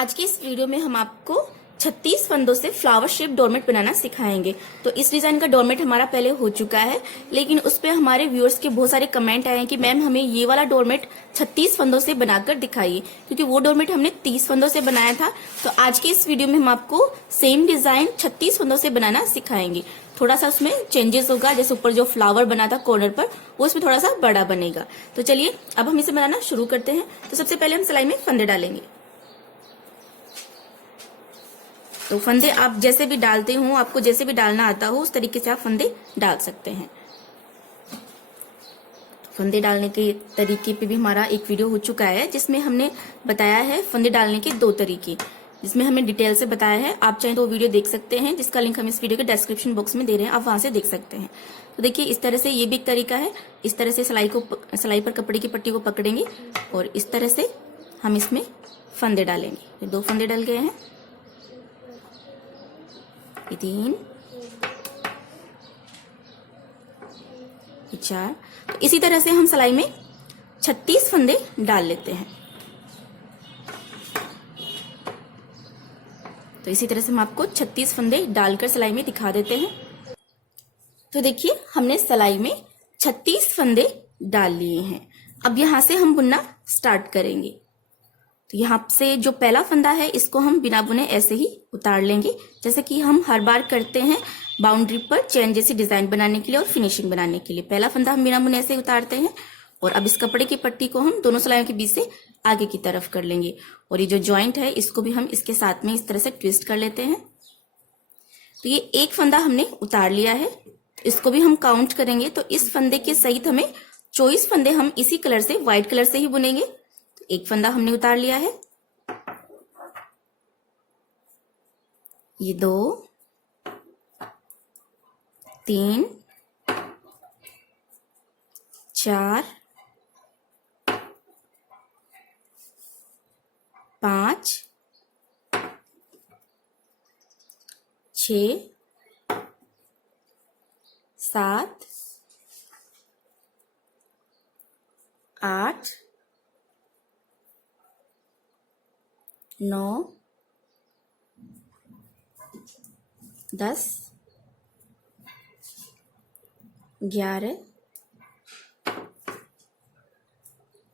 आज के इस वीडियो में हम आपको 36 फंदों से फ्लावर शेप डोरमेट बनाना सिखाएंगे। तो इस डिजाइन का डोरमेट हमारा पहले हो चुका है, लेकिन उस पे हमारे व्यूअर्स के बहुत सारे कमेंट आए हैं कि मैम हमें ये वाला डोरमेट 36 फंदों से बनाकर दिखाइए, क्योंकि वो डोरमेट हमने 30 फंदों से बनाया था। तो आज के इस वीडियो में हम आपको सेम डिजाइन 36 फंदों से बनाना सिखाएंगे। थोड़ा सा उसमें चेंजेस होगा, जैसे ऊपर जो फ्लावर बना था कॉर्नर पर वो उसमें थोड़ा सा बड़ा बनेगा। तो चलिए अब हम इसे बनाना शुरू करते हैं। तो सबसे पहले हम सिलाई में फंदे डालेंगे। तो फंदे आप जैसे भी डालते हो, आपको जैसे भी डालना आता हो उस तरीके से आप फंदे डाल सकते हैं। फंदे डालने के तरीके पे भी हमारा एक वीडियो हो चुका है, जिसमें हमने बताया है फंदे डालने के 2 तरीके, जिसमें हमने डिटेल से बताया है। आप चाहें तो वो वीडियो देख सकते हैं, जिसका लिंक हम इस वीडियो के डिस्क्रिप्शन बॉक्स में दे रहे हैं, आप वहां से देख सकते हैं। तो देखिए इस तरह से ये भी एक तरीका है। इस तरह से सिलाई पर कपड़े की पट्टी को पकड़ेंगे और इस तरह से हम इसमें फंदे डालेंगे। 2 फंदे डल गए हैं, 3, 4। तो इसी तरह से हम सिलाई में 36 फंदे डाल लेते हैं। तो इसी तरह से हम आपको 36 फंदे डालकर सिलाई में दिखा देते हैं। तो देखिए हमने सिलाई में 36 फंदे डाल लिए हैं। अब यहां से हम बुनना स्टार्ट करेंगे। तो यहाँ से जो पहला फंदा है इसको हम बिना बुने ऐसे ही उतार लेंगे, जैसे कि हम हर बार करते हैं बाउंड्री पर चेन जैसी डिजाइन बनाने के लिए और फिनिशिंग बनाने के लिए। पहला फंदा हम बिना बुने ऐसे ही उतारते हैं और अब इस कपड़े की पट्टी को हम दोनों सिलाइयों के बीच से आगे की तरफ कर लेंगे और ये जो जॉइंट है इसको भी हम इसके साथ में इस तरह से ट्विस्ट कर लेते हैं। तो ये एक फंदा हमने उतार लिया है, इसको भी हम काउंट करेंगे। तो इस फंदे के सहित हमें 24 फंदे हम इसी कलर से, व्हाइट कलर से ही बुनेंगे। तो एक फंदा हमने उतार लिया है, ये 2, 3, 4, 5, 6, 7, 8, 9, 10, 11,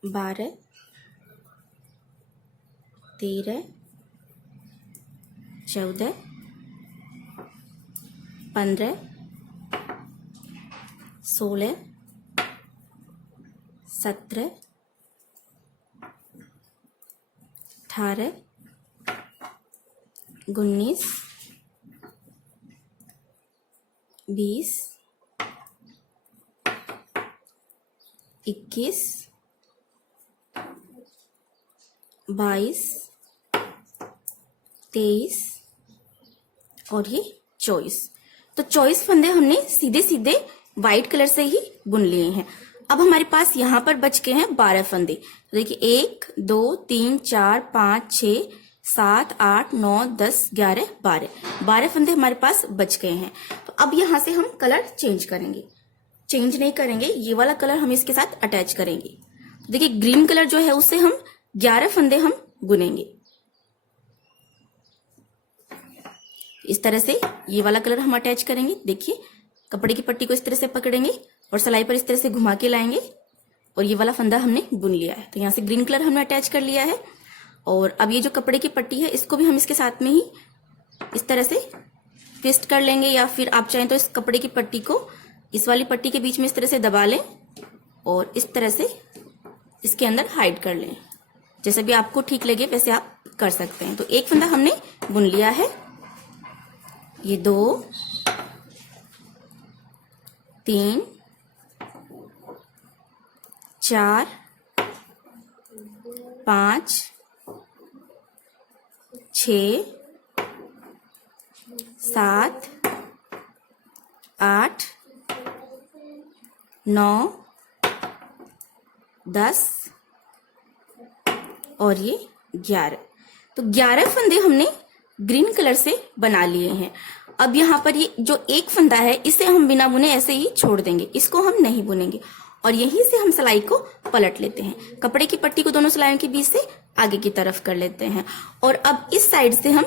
12, 13, 14, 15, 16, 17, 18, 19, 20, 21, 22, 23 और ये 24। तो 24 फंदे हमने सीधे सीधे व्हाइट कलर से ही बुन लिए हैं। अब हमारे पास यहाँ पर बच गए हैं 12 फंदे। तो देखिए 1, 2, 3, 4, 5, 6, 7, 8, 9, 10, 11, 12 फंदे हमारे पास बच गए हैं। तो अब यहाँ से हम कलर चेंज करेंगे। चेंज नहीं करेंगे, ये वाला कलर हम इसके साथ अटैच करेंगे। तो देखिए ग्रीन कलर जो है उससे हम 11 फंदे हम बुनेंगे। इस तरह से ये वाला कलर हम अटैच करेंगे। देखिए कपड़े की पट्टी को इस तरह से पकड़ेंगे और सिलाई पर इस तरह से घुमा के लाएंगे और ये वाला फंदा हमने बुन लिया है। तो यहाँ से ग्रीन कलर हमने अटैच कर लिया है। और अब ये जो कपड़े की पट्टी है इसको भी हम इसके साथ में ही इस तरह से ट्विस्ट कर लेंगे, या फिर आप चाहें तो इस कपड़े की पट्टी को इस वाली पट्टी के बीच में इस तरह से दबा लें और इस तरह से इसके अंदर हाइड कर लें। जैसे भी आपको ठीक लगे वैसे आप कर सकते हैं। तो एक फंदा हमने बुन लिया है, ये 2, 3, 4, 5, 6, 7, 8, 9, 10 और ये 11। तो 11 फंदे हमने ग्रीन कलर से बना लिए हैं। अब यहाँ पर ये जो एक फंदा है इसे हम बिना बुने ऐसे ही छोड़ देंगे, इसको हम नहीं बुनेंगे और यहीं से हम सिलाई को पलट लेते हैं। कपड़े की पट्टी को दोनों सिलाइयों के बीच से आगे की तरफ कर लेते हैं। और अब इस साइड से हम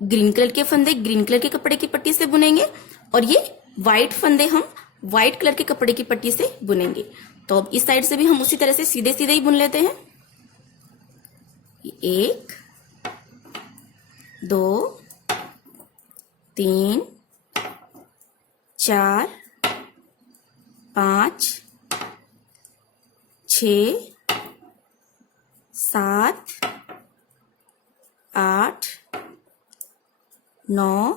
ग्रीन कलर के फंदे ग्रीन कलर के कपड़े की पट्टी से बुनेंगे और ये व्हाइट फंदे हम व्हाइट कलर के कपड़े की पट्टी से बुनेंगे। तो अब इस साइड से भी हम उसी तरह से सीधे सीधे ही बुन लेते हैं। 1 2 3 4 5 6 7 8 9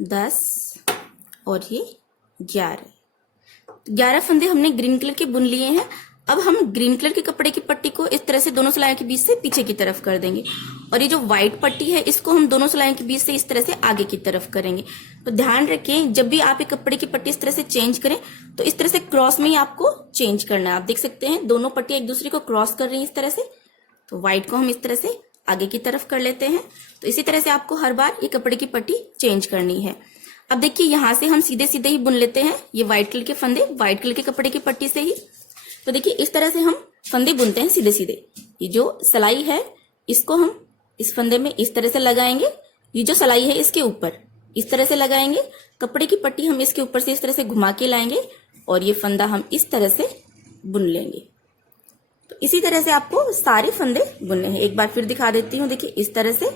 10 और ये 11 फंदे हमने ग्रीन कलर के बुन लिए हैं। अब हम ग्रीन कलर के कपड़े की पट्टी को इस तरह से दोनों सिलाइयों के बीच से पीछे की तरफ कर देंगे और ये जो व्हाइट पट्टी है इसको हम दोनों सिलाइयों के बीच से इस तरह से आगे की तरफ करेंगे। तो ध्यान रखें, जब भी आप एक कपड़े की पट्टी इस तरह से चेंज करें तो इस तरह से क्रॉस में ही आपको चेंज करना है। आप देख सकते हैं दोनों पट्टियां एक दूसरे को क्रॉस कर रही हैं इस तरह से। तो व्हाइट को हम इस तरह से आगे की तरफ कर लेते हैं। तो इसी तरह से आपको हर बार ये कपड़े की पट्टी चेंज करनी है। अब देखिए यहां से हम सीधे सीधे ही बुन लेते हैं ये व्हाइट कलर के फंदे व्हाइट कलर के कपड़े की पट्टी से ही। तो देखिए इस तरह से हम फंदे बुनते हैं सीधे सीधे। ये जो सिलाई है इसको हम इस फंदे में इस तरह से लगाएंगे, ये जो सिलाई है इसके ऊपर इस तरह से लगाएंगे, कपड़े की पट्टी हम इसके ऊपर से इस तरह से घुमा के लाएंगे और ये फंदा हम इस तरह से बुन लेंगे। तो इसी तरह से आपको सारे फंदे बुनने हैं। एक बार फिर दिखा देती हूँ। देखिए इस तरह से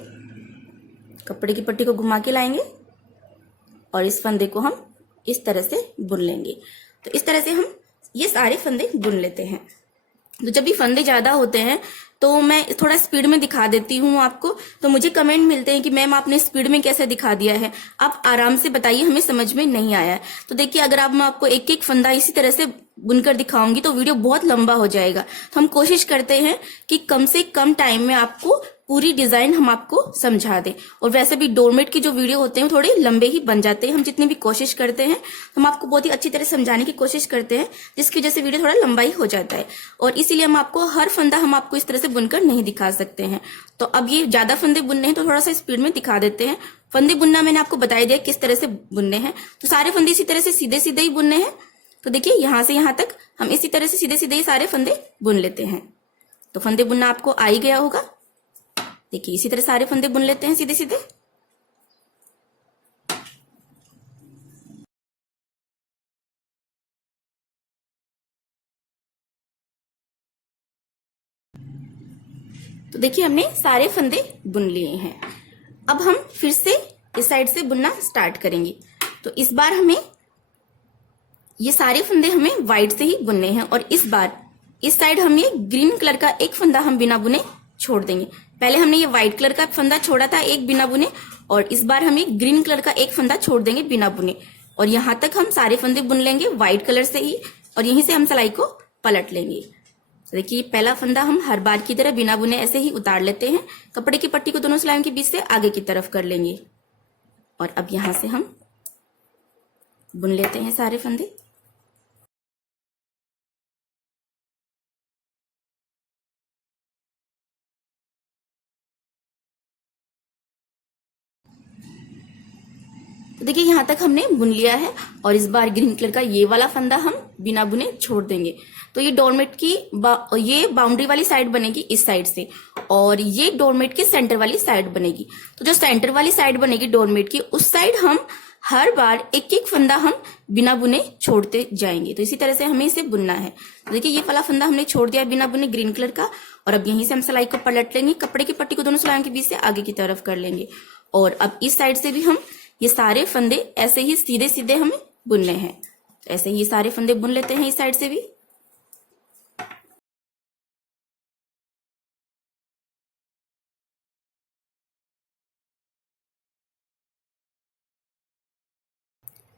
कपड़े की पट्टी को घुमा के लाएंगे और इस फंदे को हम इस तरह से बुन लेंगे। तो इस तरह से हम ये सारे फंदे बुन लेते हैं। तो जब भी फंदे ज्यादा होते हैं तो मैं थोड़ा स्पीड में दिखा देती हूँ आपको। तो मुझे कमेंट मिलते हैं कि मैम आपने स्पीड में कैसे दिखा दिया है, आप आराम से बताइए, हमें समझ में नहीं आया है। तो देखिए अगर आप मैं आपको एक एक फंदा इसी तरह से बुनकर दिखाऊंगी तो वीडियो बहुत लंबा हो जाएगा। तो हम कोशिश करते हैं कि कम से कम टाइम में आपको पूरी डिजाइन हम आपको समझा दें। और वैसे भी डोरमेट की जो वीडियो होते हैं थोड़े लंबे ही बन जाते हैं। हम जितनी भी कोशिश करते हैं हम आपको बहुत ही अच्छी तरह समझाने की कोशिश करते हैं, जिसकी वजह से वीडियो थोड़ा लंबा ही हो जाता है। और इसीलिए हम आपको हर फंदा हम आपको इस तरह से बुनकर नहीं दिखा सकते हैं। तो अब ये ज्यादा फंदे बुनने हैं तो थोड़ा सा स्पीड में दिखा देते हैं। फंदे बुनना मैंने आपको बताया दिया किस तरह से बुनने हैं। तो सारे फंदे इसी तरह से सीधे सीधे ही बुनने हैं। तो देखिए यहां से यहां तक हम इसी तरह से सीधे सीधे ही सारे फंदे बुन लेते हैं। तो फंदे बुनना आपको आ ही गया होगा। देखिए इसी तरह सारे फंदे बुन लेते हैं सीधे सीधे। तो देखिए हमने सारे फंदे बुन लिए हैं। अब हम फिर से इस साइड से बुनना स्टार्ट करेंगे। तो इस बार हमें ये सारे फंदे हमें व्हाइट से ही बुनने हैं और इस बार इस साइड हम ये ग्रीन कलर का एक फंदा हम बिना बुने छोड़ देंगे। पहले हमने ये व्हाइट कलर का फंदा छोड़ा था एक बिना बुने और इस बार हम ये ग्रीन कलर का एक फंदा छोड़ देंगे बिना बुने और यहां तक हम सारे फंदे बुन लेंगे व्हाइट कलर से ही और यहीं से हम सिलाई को पलट लेंगे। तो देखिए पहला फंदा हम हर बार की तरह बिना बुने ऐसे ही उतार लेते हैं। कपड़े की पट्टी को दोनों सिलाइयों के बीच से आगे की तरफ कर लेंगे और अब यहां से हम बुन लेते हैं सारे फंदे। तो देखिए यहां तक हमने बुन लिया है और इस बार ग्रीन कलर का ये वाला फंदा हम बिना बुने छोड़ देंगे। तो ये डोरमेट की ये बाउंड्री वाली साइड बनेगी इस साइड से और ये डोरमेट की सेंटर वाली साइड बनेगी। तो जो सेंटर वाली साइड बनेगी डोरमेट की उस साइड हम हर बार एक एक फंदा हम बिना बुने छोड़ते जाएंगे। तो इसी तरह से हमें इसे बुनना है। तो देखिए ये वाला फंदा हमने छोड़ दिया बिना बुने ग्रीन कलर का और अब यहीं से हम सिलाई को पलट लेंगे। कपड़े की पट्टी को दोनों सिलाइयों के बीच से आगे की तरफ कर लेंगे और अब इस साइड से भी हम ये सारे फंदे ऐसे ही सीधे सीधे हमें बुनने हैं। तो ऐसे ही सारे फंदे बुन लेते हैं इस साइड से भी।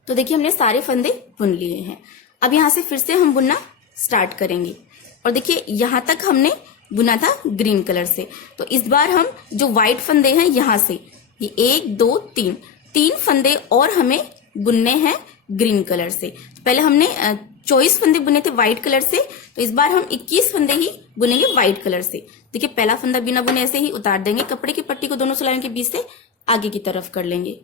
तो देखिए हमने सारे फंदे बुन लिए हैं। अब यहां से फिर से हम बुनना स्टार्ट करेंगे और देखिए यहां तक हमने बुना था ग्रीन कलर से। तो इस बार हम जो व्हाइट फंदे हैं यहां से ये 1 2 3 फंदे और हमें बुनने हैं ग्रीन कलर से। तो पहले हमने 24 फंदे बुने थे व्हाइट कलर से, तो इस बार हम 21 फंदे ही बुनेंगे व्हाइट कलर से। देखिए पहला फंदा बिना बुने ऐसे ही उतार देंगे। कपड़े की पट्टी को दोनों सिलाइयों के बीच से आगे की तरफ कर लेंगे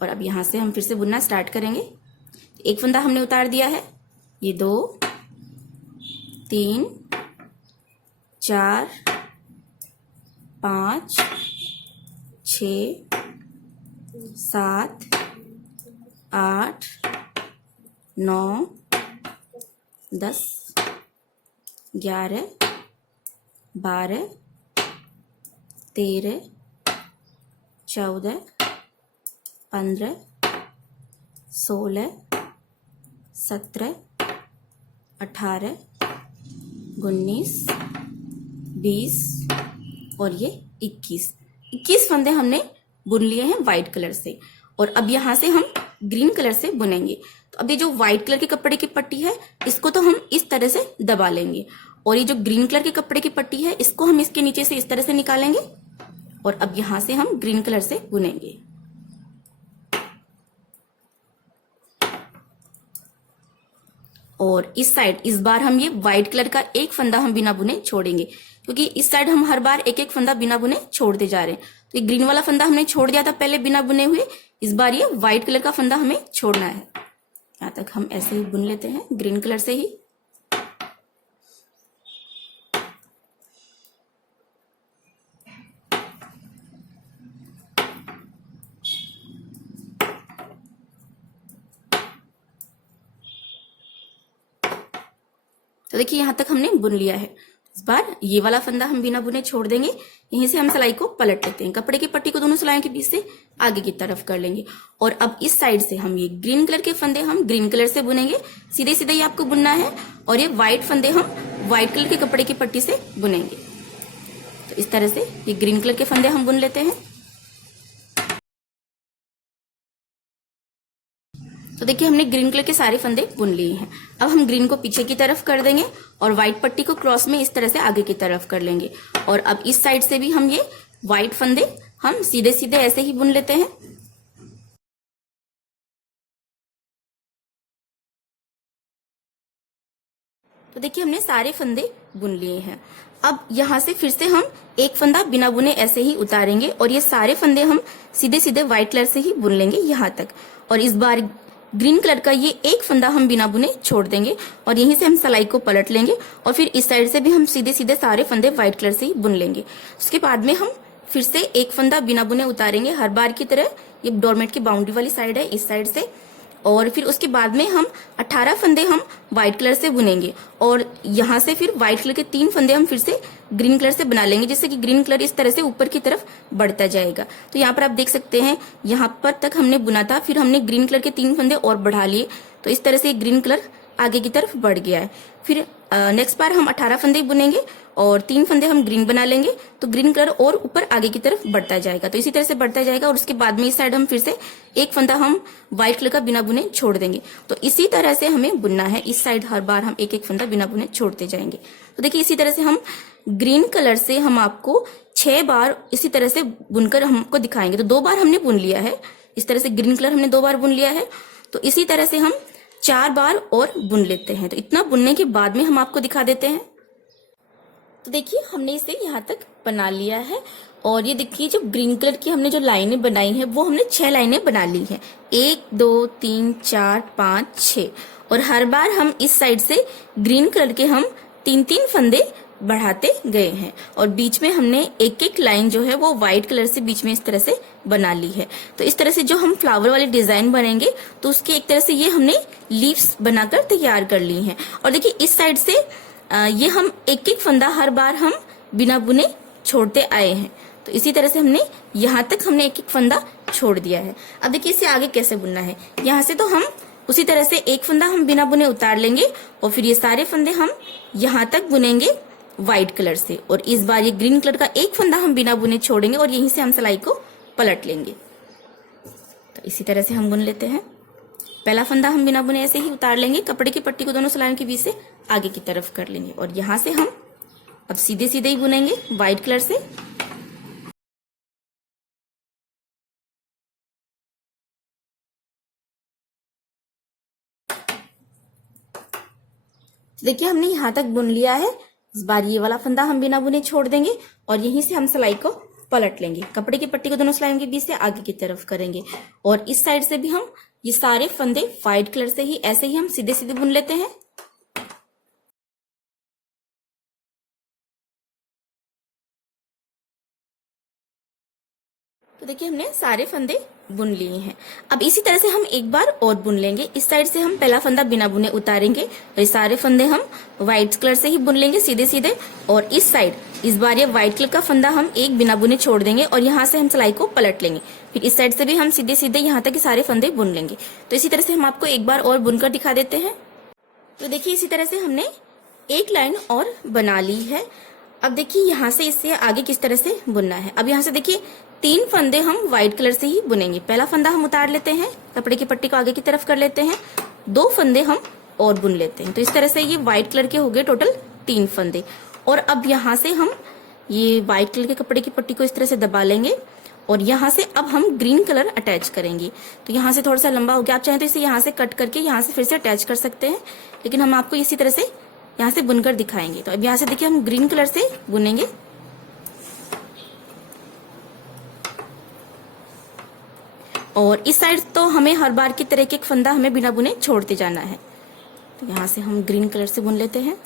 और अब यहां से हम फिर से बुनना स्टार्ट करेंगे। एक फंदा हमने उतार दिया है, ये 2 3 4 5 6 7 8 9 10 11 12 13 14 15 16 17 18 19 20 और ये 21 फंदे हमने बुन लिए हैं व्हाइट कलर से। और अब यहाँ से हम ग्रीन कलर से बुनेंगे। तो अब ये जो व्हाइट कलर के कपड़े की पट्टी है इसको तो हम इस तरह से दबा लेंगे, और ये जो ग्रीन कलर के कपड़े की पट्टी है इसको हम इसके नीचे से इस तरह से निकालेंगे, और अब यहाँ से हम ग्रीन कलर से बुनेंगे। और इस साइड इस बार हम ये व्हाइट कलर का एक फंदा हम बिना बुने छोड़ेंगे, क्योंकि इस साइड हम हर बार एक एक फंदा बिना बुने छोड़ते जा रहे हैं। तो ये ग्रीन वाला फंदा हमने छोड़ दिया था पहले बिना बुने हुए, इस बार ये व्हाइट कलर का फंदा हमें छोड़ना है। यहाँ तक हम ऐसे ही बुन लेते हैं ग्रीन कलर से ही। तो देखिए यहाँ तक हमने बुन लिया है। इस बार ये वाला फंदा हम बिना बुने छोड़ देंगे, यहीं से हम सिलाई को पलट लेते हैं। कपड़े की पट्टी को दोनों सिलाइयों के बीच से आगे की तरफ कर लेंगे, और अब इस साइड से हम ये ग्रीन कलर के फंदे हम ग्रीन कलर से बुनेंगे। सीधे सीधे ही आपको बुनना है, और ये व्हाइट फंदे हम व्हाइट कलर के कपड़े की पट्टी से बुनेंगे। तो इस तरह से ये ग्रीन कलर के फंदे हम बुन लेते हैं। तो देखिए हमने ग्रीन कलर के सारे फंदे बुन लिए हैं। अब हम ग्रीन को पीछे की तरफ कर देंगे और व्हाइट पट्टी को क्रॉस में इस तरह से आगे की तरफ कर लेंगे। और अब इस साइड से भी हम ये व्हाइट फंदे हम सीधे सीधे ऐसे ही बुन लेते हैं। तो देखिए हमने सारे फंदे बुन लिए हैं। अब यहाँ से फिर से हम एक फंदा बिना बुने ऐसे ही उतारेंगे, और ये सारे फंदे हम सीधे सीधे व्हाइट कलर से ही बुन लेंगे यहाँ तक। और इस बार ग्रीन कलर का ये एक फंदा हम बिना बुने छोड़ देंगे, और यहीं से हम सिलाई को पलट लेंगे, और फिर इस साइड से भी हम सीधे सीधे सारे फंदे व्हाइट कलर से ही बुन लेंगे। उसके बाद में हम फिर से एक फंदा बिना बुने उतारेंगे हर बार की तरह। ये डोरमेट की बाउंड्री वाली साइड है, इस साइड से। और फिर उसके बाद में हम 18 फंदे हम व्हाइट कलर से बुनेंगे, और यहाँ से फिर व्हाइट कलर के 3 फंदे हम फिर से ग्रीन कलर से बना लेंगे, जिससे कि ग्रीन कलर इस तरह से ऊपर की तरफ बढ़ता जाएगा। तो यहाँ पर आप देख सकते हैं यहाँ पर तक हमने बुना था, फिर हमने ग्रीन कलर के 3 फंदे और बढ़ा लिए, तो इस तरह से ग्रीन कलर आगे की तरफ बढ़ गया है। फिर नेक्स्ट बार हम 18 फंदे बुनेंगे और 3 फंदे हम ग्रीन बना लेंगे, तो ग्रीन कलर और ऊपर आगे की तरफ बढ़ता जाएगा। तो इसी तरह से बढ़ता जाएगा, और उसके बाद में इस साइड हम फिर से एक फंदा हम व्हाइट कलर का बिना बुने छोड़ देंगे। तो इसी तरह से हमें बुनना है, इस साइड हर बार हम एक एक फंदा बिना बुने छोड़ते जाएंगे। तो देखिए इसी तरह से हम ग्रीन कलर से हम आपको 6 बार इसी तरह से बुनकर हमको दिखाएंगे। तो 2 बार हमने बुन लिया है, इस तरह से ग्रीन कलर हमने 2 बार बुन लिया है। तो इसी तरह से हम 4 बार और बुन लेते हैं। तो इतना बुनने के बाद में हम आपको दिखा देते हैं। तो देखिए हमने इसे यहाँ तक बना लिया है, और ये देखिए जो ग्रीन कलर की हमने जो लाइनें बनाई हैं वो हमने 6 लाइनें बना ली हैं। 1 2 3 4 5 6, और हर बार हम इस साइड से ग्रीन कलर के हम 3-3 फंदे बढ़ाते गए हैं, और बीच में हमने एक एक लाइन जो है वो व्हाइट कलर से बीच में इस तरह से बना ली है। तो इस तरह से जो हम फ्लावर वाले डिजाइन बनेंगे तो उसके एक तरह से ये हमने लीव्स बनाकर तैयार कर ली हैं। और देखिए इस साइड से ये हम एक एक फंदा हर बार हम बिना बुने छोड़ते आए हैं। तो इसी तरह से हमने यहाँ तक हमने एक एक फंदा छोड़ दिया है। अब देखिए इसे आगे कैसे बुनना है। यहाँ से तो हम उसी तरह से एक फंदा हम बिना बुने उतार लेंगे, और फिर ये सारे फंदे हम यहाँ तक बुनेंगे व्हाइट कलर से, और इस बार ये ग्रीन कलर का एक फंदा हम बिना बुने छोड़ेंगे, और यहीं से हम सिलाई को पलट लेंगे। तो इसी तरह से हम बुन लेते हैं। पहला फंदा हम बिना बुने ऐसे ही उतार लेंगे, कपड़े की पट्टी को दोनों सिलाइयों के बीच से आगे की तरफ कर लेंगे, और यहाँ से हम अब सीधे सीधे ही बुनेंगे व्हाइट कलर से। देखिए हमने यहाँ तक बुन लिया है। इस बार ये वाला फंदा हम बिना बुने छोड़ देंगे, और यहीं से हम सिलाई को पलट लेंगे, कपड़े की पट्टी को दोनों सिलाइयों के बीच से आगे की तरफ करेंगे, और इस साइड से भी हम ये सारे फंदे व्हाइट कलर से ही ऐसे ही हम सीधे सीधे बुन लेते हैं। तो देखिए हमने सारे फंदे बुन लिए हैं। अब इसी तरह से हम एक बार और बुन लेंगे। इस साइड से हम पहला फंदा बिना बुने उतारेंगे और ये सारे फंदे हम व्हाइट कलर से ही बुन लेंगे सीधे सीधे। और इस साइड इस बार ये व्हाइट कलर का फंदा हम एक बिना बुने छोड़ देंगे और यहाँ से हम सिलाई को पलट लेंगे। फिर इस साइड से भी हम सीधे सीधे यहाँ तक सारे फंदे बुन लेंगे। तो इसी तरह से हम आपको एक बार और बुनकर दिखा देते हैं। तो देखिए इसी तरह से हमने एक लाइन और बना ली है। अब देखिए यहाँ से इससे आगे किस तरह से बुनना है। अब यहाँ से देखिए 3 फंदे हम व्हाइट कलर से ही बुनेंगे। पहला फंदा हम उतार लेते हैं, कपड़े की पट्टी को आगे की तरफ कर लेते हैं, 2 फंदे हम और बुन लेते हैं। तो इस तरह से ये व्हाइट कलर के हो गए टोटल 3 फंदे। और अब यहाँ से हम ये व्हाइट कलर के कपड़े की पट्टी को इस तरह से दबा लेंगे और यहाँ से अब हम ग्रीन कलर अटैच करेंगे। तो यहाँ से थोड़ा सा लंबा हो गया, आप चाहें तो इसे यहाँ से कट करके यहाँ से फिर से अटैच कर सकते हैं, लेकिन हम आपको इसी तरह से यहाँ से बुनकर दिखाएंगे। तो अब यहाँ से देखिए हम ग्रीन कलर से बुनेंगे। और इस साइड तो हमें हर बार की तरह एक फंदा हमें बिना बुने छोड़ते जाना है। तो यहाँ से हम ग्रीन कलर से बुन लेते हैं।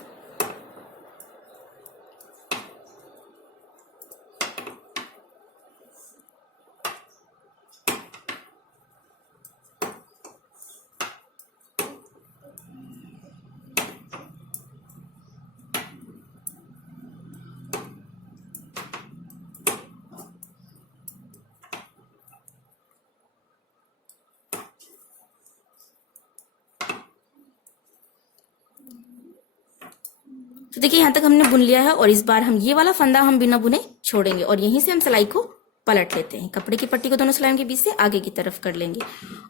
तो देखिए यहाँ तक हमने बुन लिया है और इस बार हम ये वाला फंदा हम बिना बुने छोड़ेंगे और यहीं से हम सिलाई को पलट लेते हैं। कपड़े की पट्टी को दोनों सिलाइयों के बीच से आगे की तरफ कर लेंगे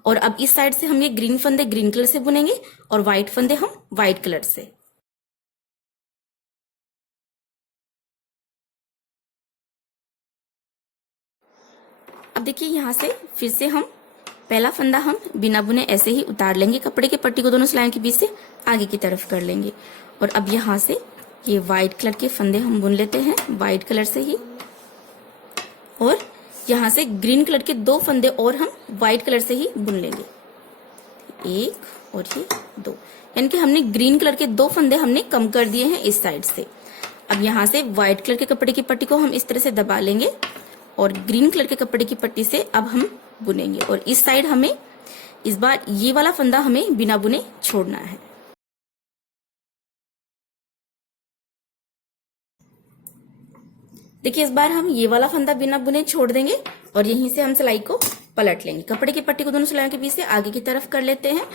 और अब इस साइड से हम ये ग्रीन फंदे ग्रीन कलर से बुनेंगे और व्हाइट फंदे हम व्हाइट कलर से। अब देखिए यहाँ से फिर से हम पहला फंदा हम बिना बुने ऐसे ही उतार लेंगे, कपड़े की पट्टी को दोनों सिलाइयों के बीच से आगे की तरफ कर लेंगे और अब यहाँ से ये व्हाइट कलर के फंदे हम बुन लेते हैं व्हाइट कलर से ही। और यहाँ से ग्रीन कलर के 2 फंदे और हम व्हाइट कलर से ही बुन लेंगे, 1 और ये 2, यानी कि हमने ग्रीन कलर के 2 फंदे हमने कम कर दिए हैं इस साइड से। अब यहाँ से व्हाइट कलर के कपड़े की पट्टी को हम इस तरह से दबा लेंगे और ग्रीन कलर के कपड़े की पट्टी से अब हम बुनेंगे और इस साइड हमें इस बार ये वाला फंदा हमें बिना बुने छोड़ना है। देखिए इस बार हम ये वाला फंदा बिना बुने छोड़ देंगे और यहीं से हम सिलाई को पलट लेंगे, कपड़े की पट्टी को दोनों सिलाइयों के बीच से आगे की तरफ कर लेते हैं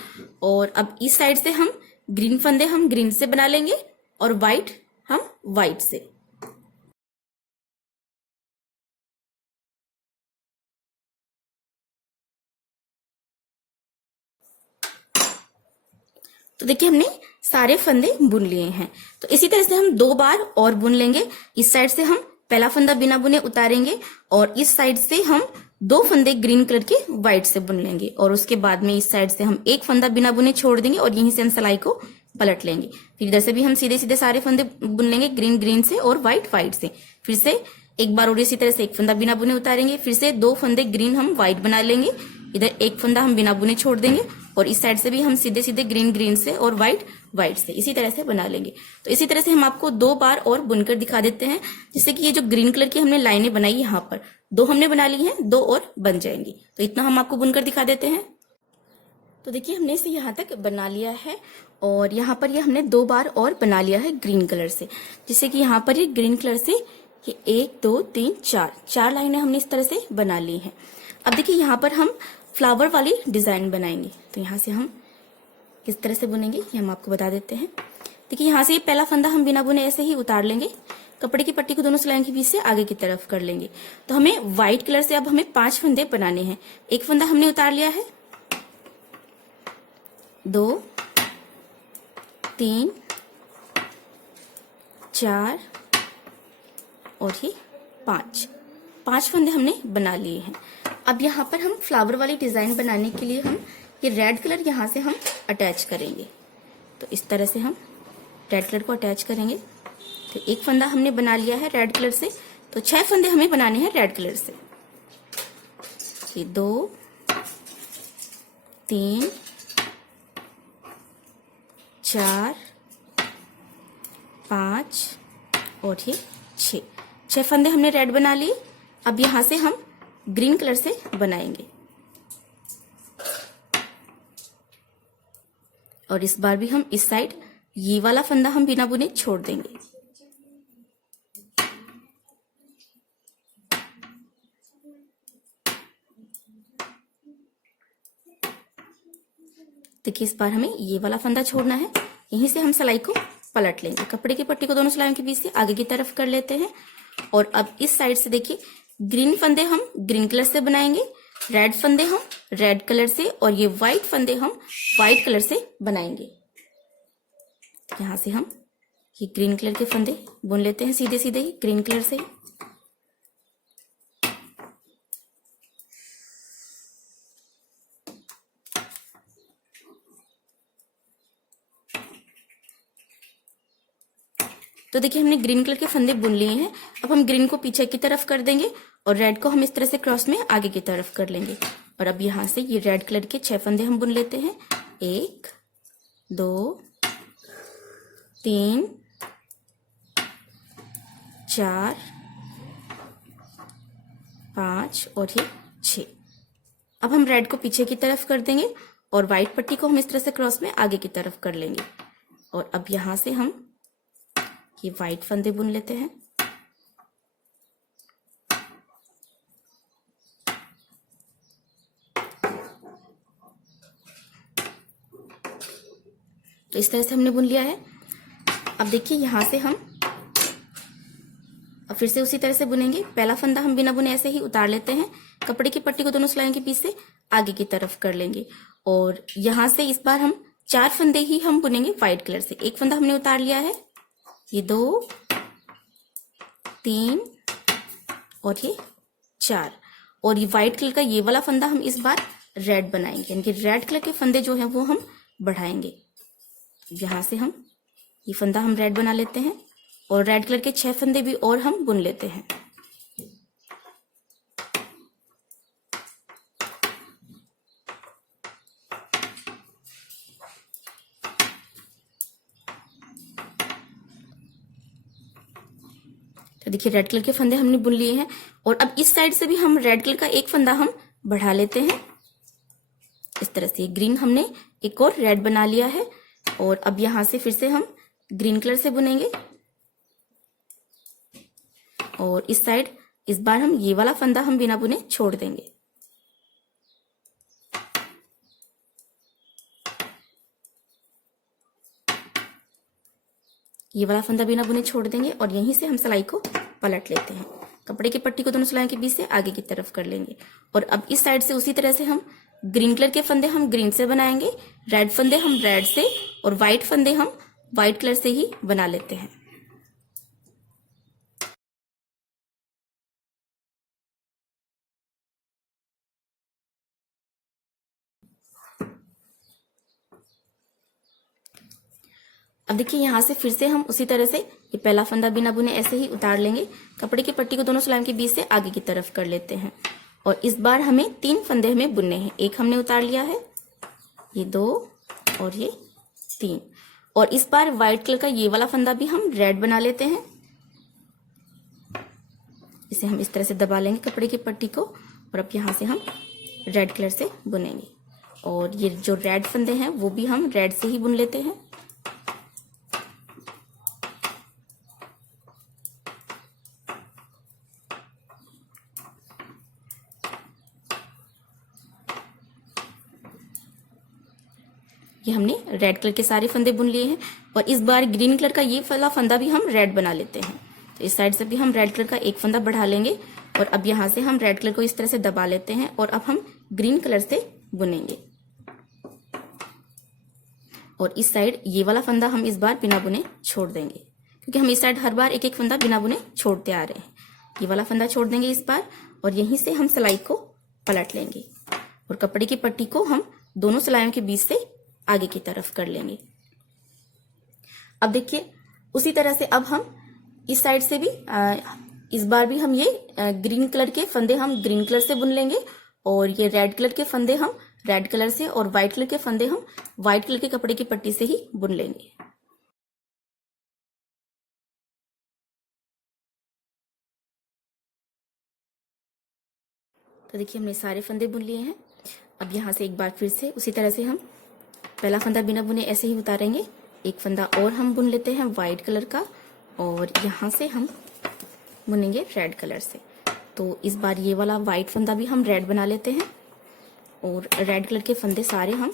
और अब इस साइड से हम ग्रीन फंदे हम ग्रीन से बना लेंगे और व्हाइट हम व्हाइट से। तो देखिए हमने सारे फंदे बुन लिए हैं। तो इसी तरह से हम 2 बार और बुन लेंगे। इस साइड से हम पहला फंदा बिना बुने उतारेंगे और इस साइड से हम 2 फंदे ग्रीन कलर के व्हाइट से बुन लेंगे और उसके बाद में इस साइड से हम एक फंदा बिना बुने छोड़ देंगे और यहीं से हम सिलाई को पलट लेंगे। फिर इधर से भी हम सीधे सीधे सारे फंदे बुन लेंगे ग्रीन ग्रीन से और व्हाइट व्हाइट से। फिर से एक बार और इसी तरह से एक फंदा बिना बुने उतारेंगे, फिर से 2 फंदे ग्रीन हम व्हाइट बना लेंगे, इधर एक फंदा हम बिना बुने छोड़ देंगे और इस साइड से भी हम सीधे सीधे ग्रीन ग्रीन से और व्हाइट व्हाइट से इसी तरह से बना लेंगे। तो इसी तरह से हम आपको 2 बार और बुनकर दिखा देते हैं, जिससे कि ये जो ग्रीन कलर की हमने लाइनें बनाई यहाँ पर 2 हमने बना ली हैं, 2 और बन जाएंगी। तो इतना हम आपको बुनकर दिखा देते हैं। तो देखिए हमने इसे यहाँ तक बना लिया है और यहाँ पर ये हमने 2 बार और बना लिया है ग्रीन कलर से, जिससे कि यहाँ पर ये ग्रीन कलर से ये 1 2 3 4 लाइनें हमने इस तरह से बना ली हैं। अब देखिए यहाँ पर हम फ्लावर वाली डिजाइन बनाएंगे। तो यहाँ से हम किस तरह से बुनेंगे ये हम आपको बता देते हैं। देखिए यहाँ से ये पहला फंदा हम बिना बुने ऐसे ही उतार लेंगे, कपड़े की पट्टी को दोनों सिलाइयों के बीच से आगे की तरफ कर लेंगे। तो हमें व्हाइट कलर से अब हमें 5 फंदे बनाने हैं। एक फंदा हमने उतार लिया है, 2 3 4 और ये 5 फंदे हमने बना लिए हैं। अब यहाँ पर हम फ्लावर वाली डिजाइन बनाने के लिए हम ये रेड कलर यहाँ से हम अटैच करेंगे। तो इस तरह से हम रेड कलर को अटैच करेंगे। तो एक फंदा हमने बना लिया है रेड कलर से, तो 6 फंदे हमें बनाने हैं रेड कलर से। ये 2 3 4 5 और ये 6 फंदे हमने रेड बना लिए। अब यहाँ से हम ग्रीन कलर से बनाएंगे। और इस बार भी हम इस साइड ये वाला फंदा हम बिना बुने छोड़ देंगे। देखिए इस बार हमें ये वाला फंदा छोड़ना है, यहीं से हम सिलाई को पलट लेंगे। कपड़े की पट्टी को दोनों सिलाइयों के बीच से आगे की तरफ कर लेते हैं। और अब इस साइड से देखिए ग्रीन फंदे हम ग्रीन कलर से बनाएंगे, रेड फंदे हम रेड कलर से, और ये व्हाइट फंदे हम व्हाइट कलर से बनाएंगे। यहां से हम ये ग्रीन कलर के फंदे बुन लेते हैं सीधे सीधे ही ग्रीन कलर से ही। तो देखिए हमने ग्रीन कलर के फंदे बुन लिए हैं। अब हम ग्रीन को पीछे की तरफ कर देंगे और रेड को हम इस तरह से क्रॉस में आगे की तरफ कर लेंगे। और अब यहां से ये रेड कलर के 6 फंदे हम बुन लेते हैं। 1 2 3 4 5 और ये 6। अब हम रेड को पीछे की तरफ कर देंगे और व्हाइट पट्टी को हम इस तरह से क्रॉस में आगे की तरफ कर लेंगे। और अब यहां से हम ये व्हाइट फंदे बुन लेते हैं। तो इस तरह से हमने बुन लिया है। अब देखिए यहां से हम अब फिर से उसी तरह से बुनेंगे। पहला फंदा हम बिना बुने ऐसे ही उतार लेते हैं, कपड़े की पट्टी को दोनों सिलाइयों के बीच से आगे की तरफ कर लेंगे। और यहां से इस बार हम 4 फंदे ही हम बुनेंगे व्हाइट कलर से। एक फंदा हमने उतार लिया है, ये 2 3 और ये 4। और ये व्हाइट कलर का ये वाला फंदा हम इस बार रेड बनाएंगे, यानी कि रेड कलर के फंदे जो है वो हम बढ़ाएंगे। यहां से हम ये फंदा हम रेड बना लेते हैं और रेड कलर के 6 फंदे भी और हम बुन लेते हैं। तो देखिए रेड कलर के फंदे हमने बुन लिए हैं। और अब इस साइड से भी हम रेड कलर का एक फंदा हम बढ़ा लेते हैं इस तरह से। ग्रीन हमने एक और रेड बना लिया है और अब यहां से फिर से हम ग्रीन कलर से बुनेंगे। और इस साइड इस बार हम ये वाला फंदा हम बिना बुने छोड़ देंगे। ये वाला फंदा बिना बुने छोड़ देंगे और यहीं से हम सिलाई को पलट लेते हैं। कपड़े की पट्टी को दोनों सिलाइयों के बीच से आगे की तरफ कर लेंगे। और अब इस साइड से उसी तरह से हम ग्रीन कलर के फंदे हम ग्रीन से बनाएंगे, रेड फंदे हम रेड से, और व्हाइट फंदे हम व्हाइट कलर से ही बना लेते हैं। अब देखिए यहां से फिर से हम उसी तरह से ये पहला फंदा बिना बुने ऐसे ही उतार लेंगे, कपड़े की पट्टी को दोनों सिलाइयों के बीच से आगे की तरफ कर लेते हैं। और इस बार हमें 3 फंदे हमें बुनने हैं। एक हमने उतार लिया है, ये 2 और ये 3। और इस बार व्हाइट कलर का ये वाला फंदा भी हम रेड बना लेते हैं। इसे हम इस तरह से दबा लेंगे कपड़े की पट्टी को और अब यहां से हम रेड कलर से बुनेंगे। और ये जो रेड फंदे हैं वो भी हम रेड से ही बुन लेते हैं। ये हमने रेड कलर के सारे फंदे बुन लिए हैं। और इस बार ग्रीन कलर का ये वाला फंदा भी हम रेड बना लेते हैं। तो इस साइड से भी हम रेड कलर का एक फंदा बढ़ा लेंगे और अब यहां से हम रेड कलर को इस तरह से दबा लेते हैं और अब हम ग्रीन कलर से बुनेंगे। और इस साइड ये वाला फंदा हम इस बार बिना बुने छोड़ देंगे, क्योंकि हम इस साइड हर बार एक एक फंदा बिना बुने छोड़ते आ रहे हैं। ये वाला फंदा छोड़ देंगे इस बार और यहीं से हम सिलाई को पलट लेंगे और कपड़े की पट्टी को हम दोनों सिलाइयों के बीच से आगे की तरफ कर लेंगे। अब देखिए उसी तरह से अब हम इस साइड से भी इस बार भी हम ये ग्रीन कलर के फंदे हम ग्रीन कलर से बुन लेंगे और ये रेड कलर के फंदे हम रेड कलर से और व्हाइट कलर के फंदे हम व्हाइट कलर के कपड़े की पट्टी से ही बुन लेंगे। तो देखिए हमने सारे फंदे बुन लिए हैं। अब यहाँ से एक बार फिर से उसी तरह से हम पहला फंदा बिना बुने ऐसे ही उतारेंगे। एक फंदा और हम बुन लेते हैं वाइट कलर का, और यहाँ से हम बुनेंगे रेड कलर से। तो इस बार ये वाला वाइट फंदा भी हम रेड बना लेते हैं, और रेड कलर के फंदे सारे हम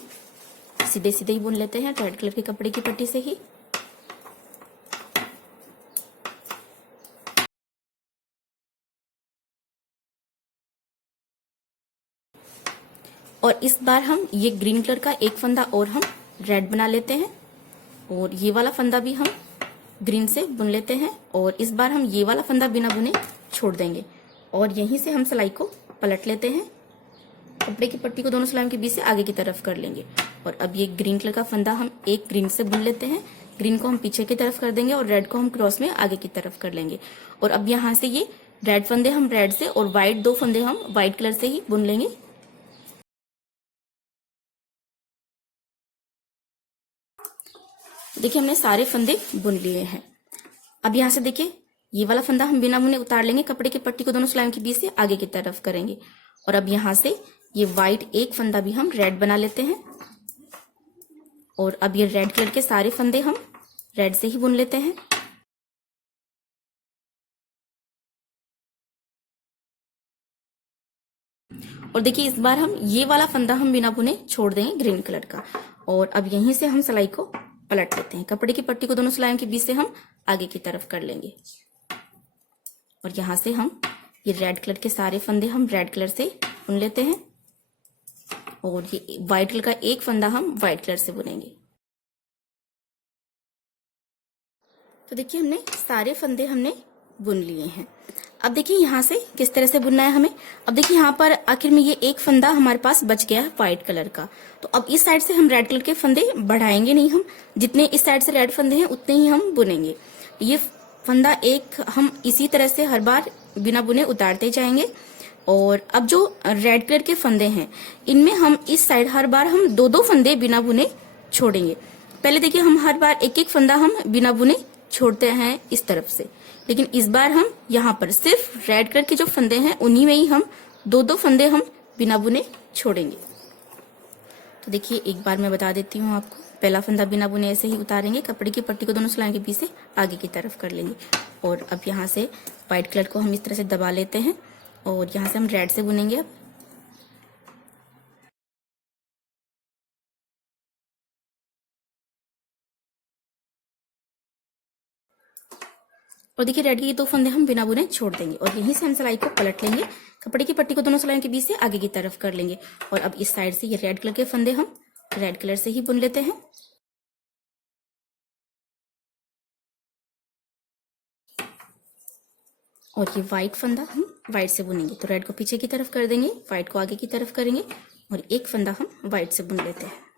सीधे सीधे ही बुन लेते हैं रेड कलर के कपड़े की पट्टी से ही। और इस बार हम ये ग्रीन कलर का एक फंदा और हम रेड बना लेते हैं, और ये वाला फंदा भी हम ग्रीन से बुन लेते हैं, और इस बार हम ये वाला फंदा बिना बुने छोड़ देंगे, और यहीं से हम सिलाई को पलट लेते हैं। कपड़े की पट्टी को दोनों सिलाइयों के बीच से आगे की तरफ कर लेंगे, और अब ये ग्रीन कलर का फंदा हम एक ग्रीन से बुन लेते हैं। ग्रीन को हम पीछे की तरफ कर देंगे और रेड को हम क्रॉस में आगे की तरफ कर लेंगे। और अब यहाँ से ये रेड फंदे हम रेड से और व्हाइट दो फंदे हम व्हाइट कलर से ही बुन लेंगे। देखिए हमने सारे फंदे बुन लिए हैं। अब यहाँ से देखिए ये वाला फंदा हम बिना बुने उतार लेंगे, कपड़े की पट्टी को दोनों सिलाइयों के बीच से आगे की तरफ करेंगे। और अब यहाँ से ये व्हाइट एक फंदा भी हम रेड बना लेते हैं, और अब ये रेड कलर के सारे फंदे हम रेड से ही बुन लेते हैं। और देखिए इस बार हम ये वाला फंदा हम बिना बुने छोड़ देंगे ग्रीन कलर का, और अब यहीं से हम सिलाई को पलट लेते हैं। कपड़े की पट्टी को दोनों सिलाइयों के बीच से हम आगे की तरफ कर लेंगे, और यहाँ से हम ये रेड कलर के सारे फंदे हम रेड कलर से बुन लेते हैं, और ये व्हाइट कलर का एक फंदा हम व्हाइट कलर से बुनेंगे। तो देखिए हमने सारे फंदे हमने बुन लिए हैं। अब देखिए यहाँ से किस तरह से बुनना है हमें। अब देखिए यहाँ पर आखिर में ये एक फंदा हमारे पास बच गया है व्हाइट कलर का, तो अब इस साइड से हम रेड कलर के फंदे बढ़ाएंगे नहीं, हम जितने इस साइड से रेड फंदे हैं उतने ही हम बुनेंगे। ये फंदा एक हम इसी तरह से हर बार बिना बुने उतारते जाएंगे, और अब जो रेड कलर के फंदे हैं इनमें हम इस साइड हर बार हम दो दो फंदे बिना बुने छोड़ेंगे। पहले देखिए हम हर बार एक एक फंदा हम बिना बुने छोड़ते हैं इस तरफ से, लेकिन इस बार हम यहाँ पर सिर्फ रेड कलर के जो फंदे हैं उन्हीं में ही हम दो दो फंदे हम बिना बुने छोड़ेंगे। तो देखिए एक बार मैं बता देती हूँ आपको। पहला फंदा बिना बुने ऐसे ही उतारेंगे, कपड़े की पट्टी को दोनों सिलाइयों के बीच से आगे की तरफ कर लेंगे, और अब यहाँ से व्हाइट कलर को हम इस तरह से दबा लेते हैं, और यहाँ से हम रेड से बुनेंगे। अब और देखिए रेड के ये दो फंदे हम बिना बुने छोड़ देंगे, और यहीं से हम सिलाई को पलट लेंगे, कपड़े की पट्टी को दोनों सिलाइयों के बीच से आगे की तरफ कर लेंगे, और अब इस साइड से ये रेड कलर के फंदे हम रेड कलर से ही बुन लेते हैं। और ये व्हाइट फंदा हम व्हाइट से बुनेंगे, तो रेड को पीछे की तरफ कर देंगे, व्हाइट को आगे की तरफ करेंगे, और एक फंदा हम व्हाइट से बुन लेते हैं।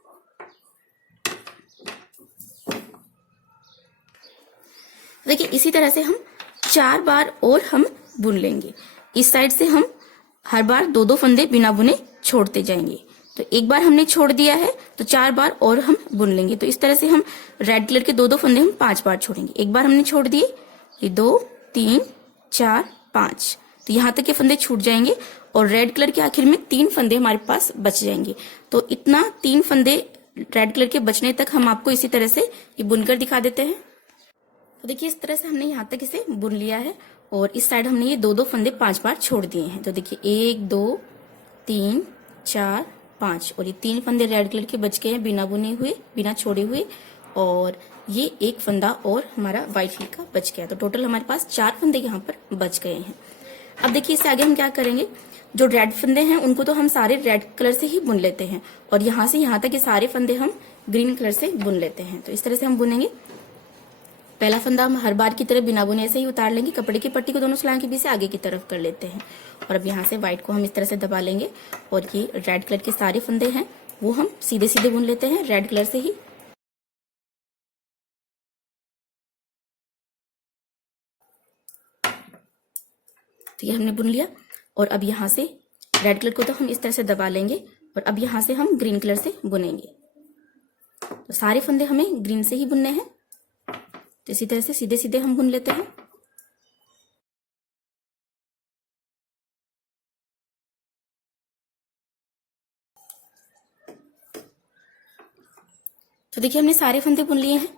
देखिए इसी तरह से हम 4 बार और हम बुन लेंगे। इस साइड से हम हर बार दो दो फंदे बिना बुने छोड़ते जाएंगे। तो एक बार हमने छोड़ दिया है तो 4 बार और हम बुन लेंगे। तो इस तरह से हम रेड कलर के दो दो फंदे हम 5 बार छोड़ेंगे। एक बार हमने छोड़ दिए, ये 2 3 4 5, तो यहाँ तक के फंदे छूट जाएंगे, और रेड कलर के आखिर में 3 फंदे हमारे पास बच जाएंगे। तो इतना 3 फंदे रेड कलर के बचने तक हम आपको इसी तरह से ये बुनकर दिखा देते हैं। तो देखिए इस तरह से हमने यहाँ तक इसे बुन लिया है, और इस साइड हमने ये दो दो फंदे 5 बार छोड़ दिए हैं। तो देखिए 1 2 3 4 5, और ये 3 फंदे रेड कलर के बच गए हैं बिना बुने हुए, बिना छोड़े हुए, और ये एक फंदा और हमारा व्हाइट कलर का बच गया। तो टोटल हमारे पास 4 फंदे यहाँ पर बच गए हैं। अब देखिए इससे आगे हम क्या करेंगे, जो रेड फंदे हैं उनको तो हम सारे रेड कलर से ही बुन लेते हैं, और यहाँ से यहाँ तक ये सारे फंदे हम ग्रीन कलर से बुन लेते हैं। तो इस तरह से हम बुनेंगे। पहला फंदा हम हर बार की तरह बिना बुने ऐसे ही उतार लेंगे, कपड़े की पट्टी को दोनों सिलाइयों के बीच से आगे की तरफ कर लेते हैं, और अब यहाँ से व्हाइट को हम इस तरह से दबा लेंगे, और ये रेड कलर के सारे फंदे हैं वो हम सीधे सीधे बुन लेते हैं रेड कलर से ही। तो ये हमने बुन लिया, और अब यहाँ से रेड कलर को तो हम इस तरह से दबा लेंगे, और अब यहाँ से हम ग्रीन कलर से बुनेंगे। तो सारे फंदे हमें ग्रीन से ही बुनने हैं। तो इसी तरह से सीधे सीधे हम बुन लेते हैं। तो देखिए हमने सारे फंदे बुन लिए हैं।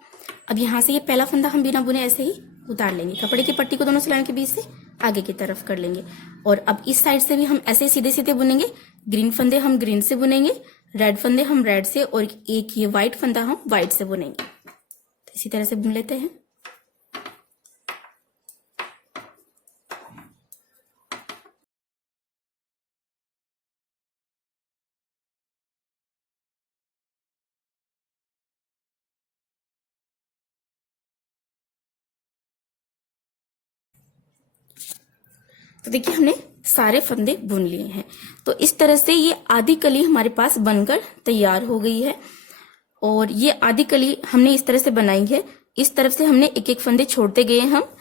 अब यहाँ से ये पहला फंदा हम बिना बुने ऐसे ही उतार लेंगे। कपड़े की पट्टी को दोनों सिलाइयों के बीच से आगे की तरफ कर लेंगे और अब इस साइड से भी हम ऐसे सीधे सीधे बुनेंगे। ग्रीन फंदे हम ग्रीन से बुनेंगे, रेड फंदे हम रेड से और एक ये व्हाइट फंदा हम व्हाइट से बुनेंगे। तो इसी तरह से बुन लेते हैं। तो देखिए हमने सारे फंदे बुन लिए हैं। तो इस तरह से ये आधी कली हमारे पास बनकर तैयार हो गई है और ये आधी कली हमने इस तरह से बनाई है। इस तरफ से हमने एक एक फंदे छोड़ते गए हम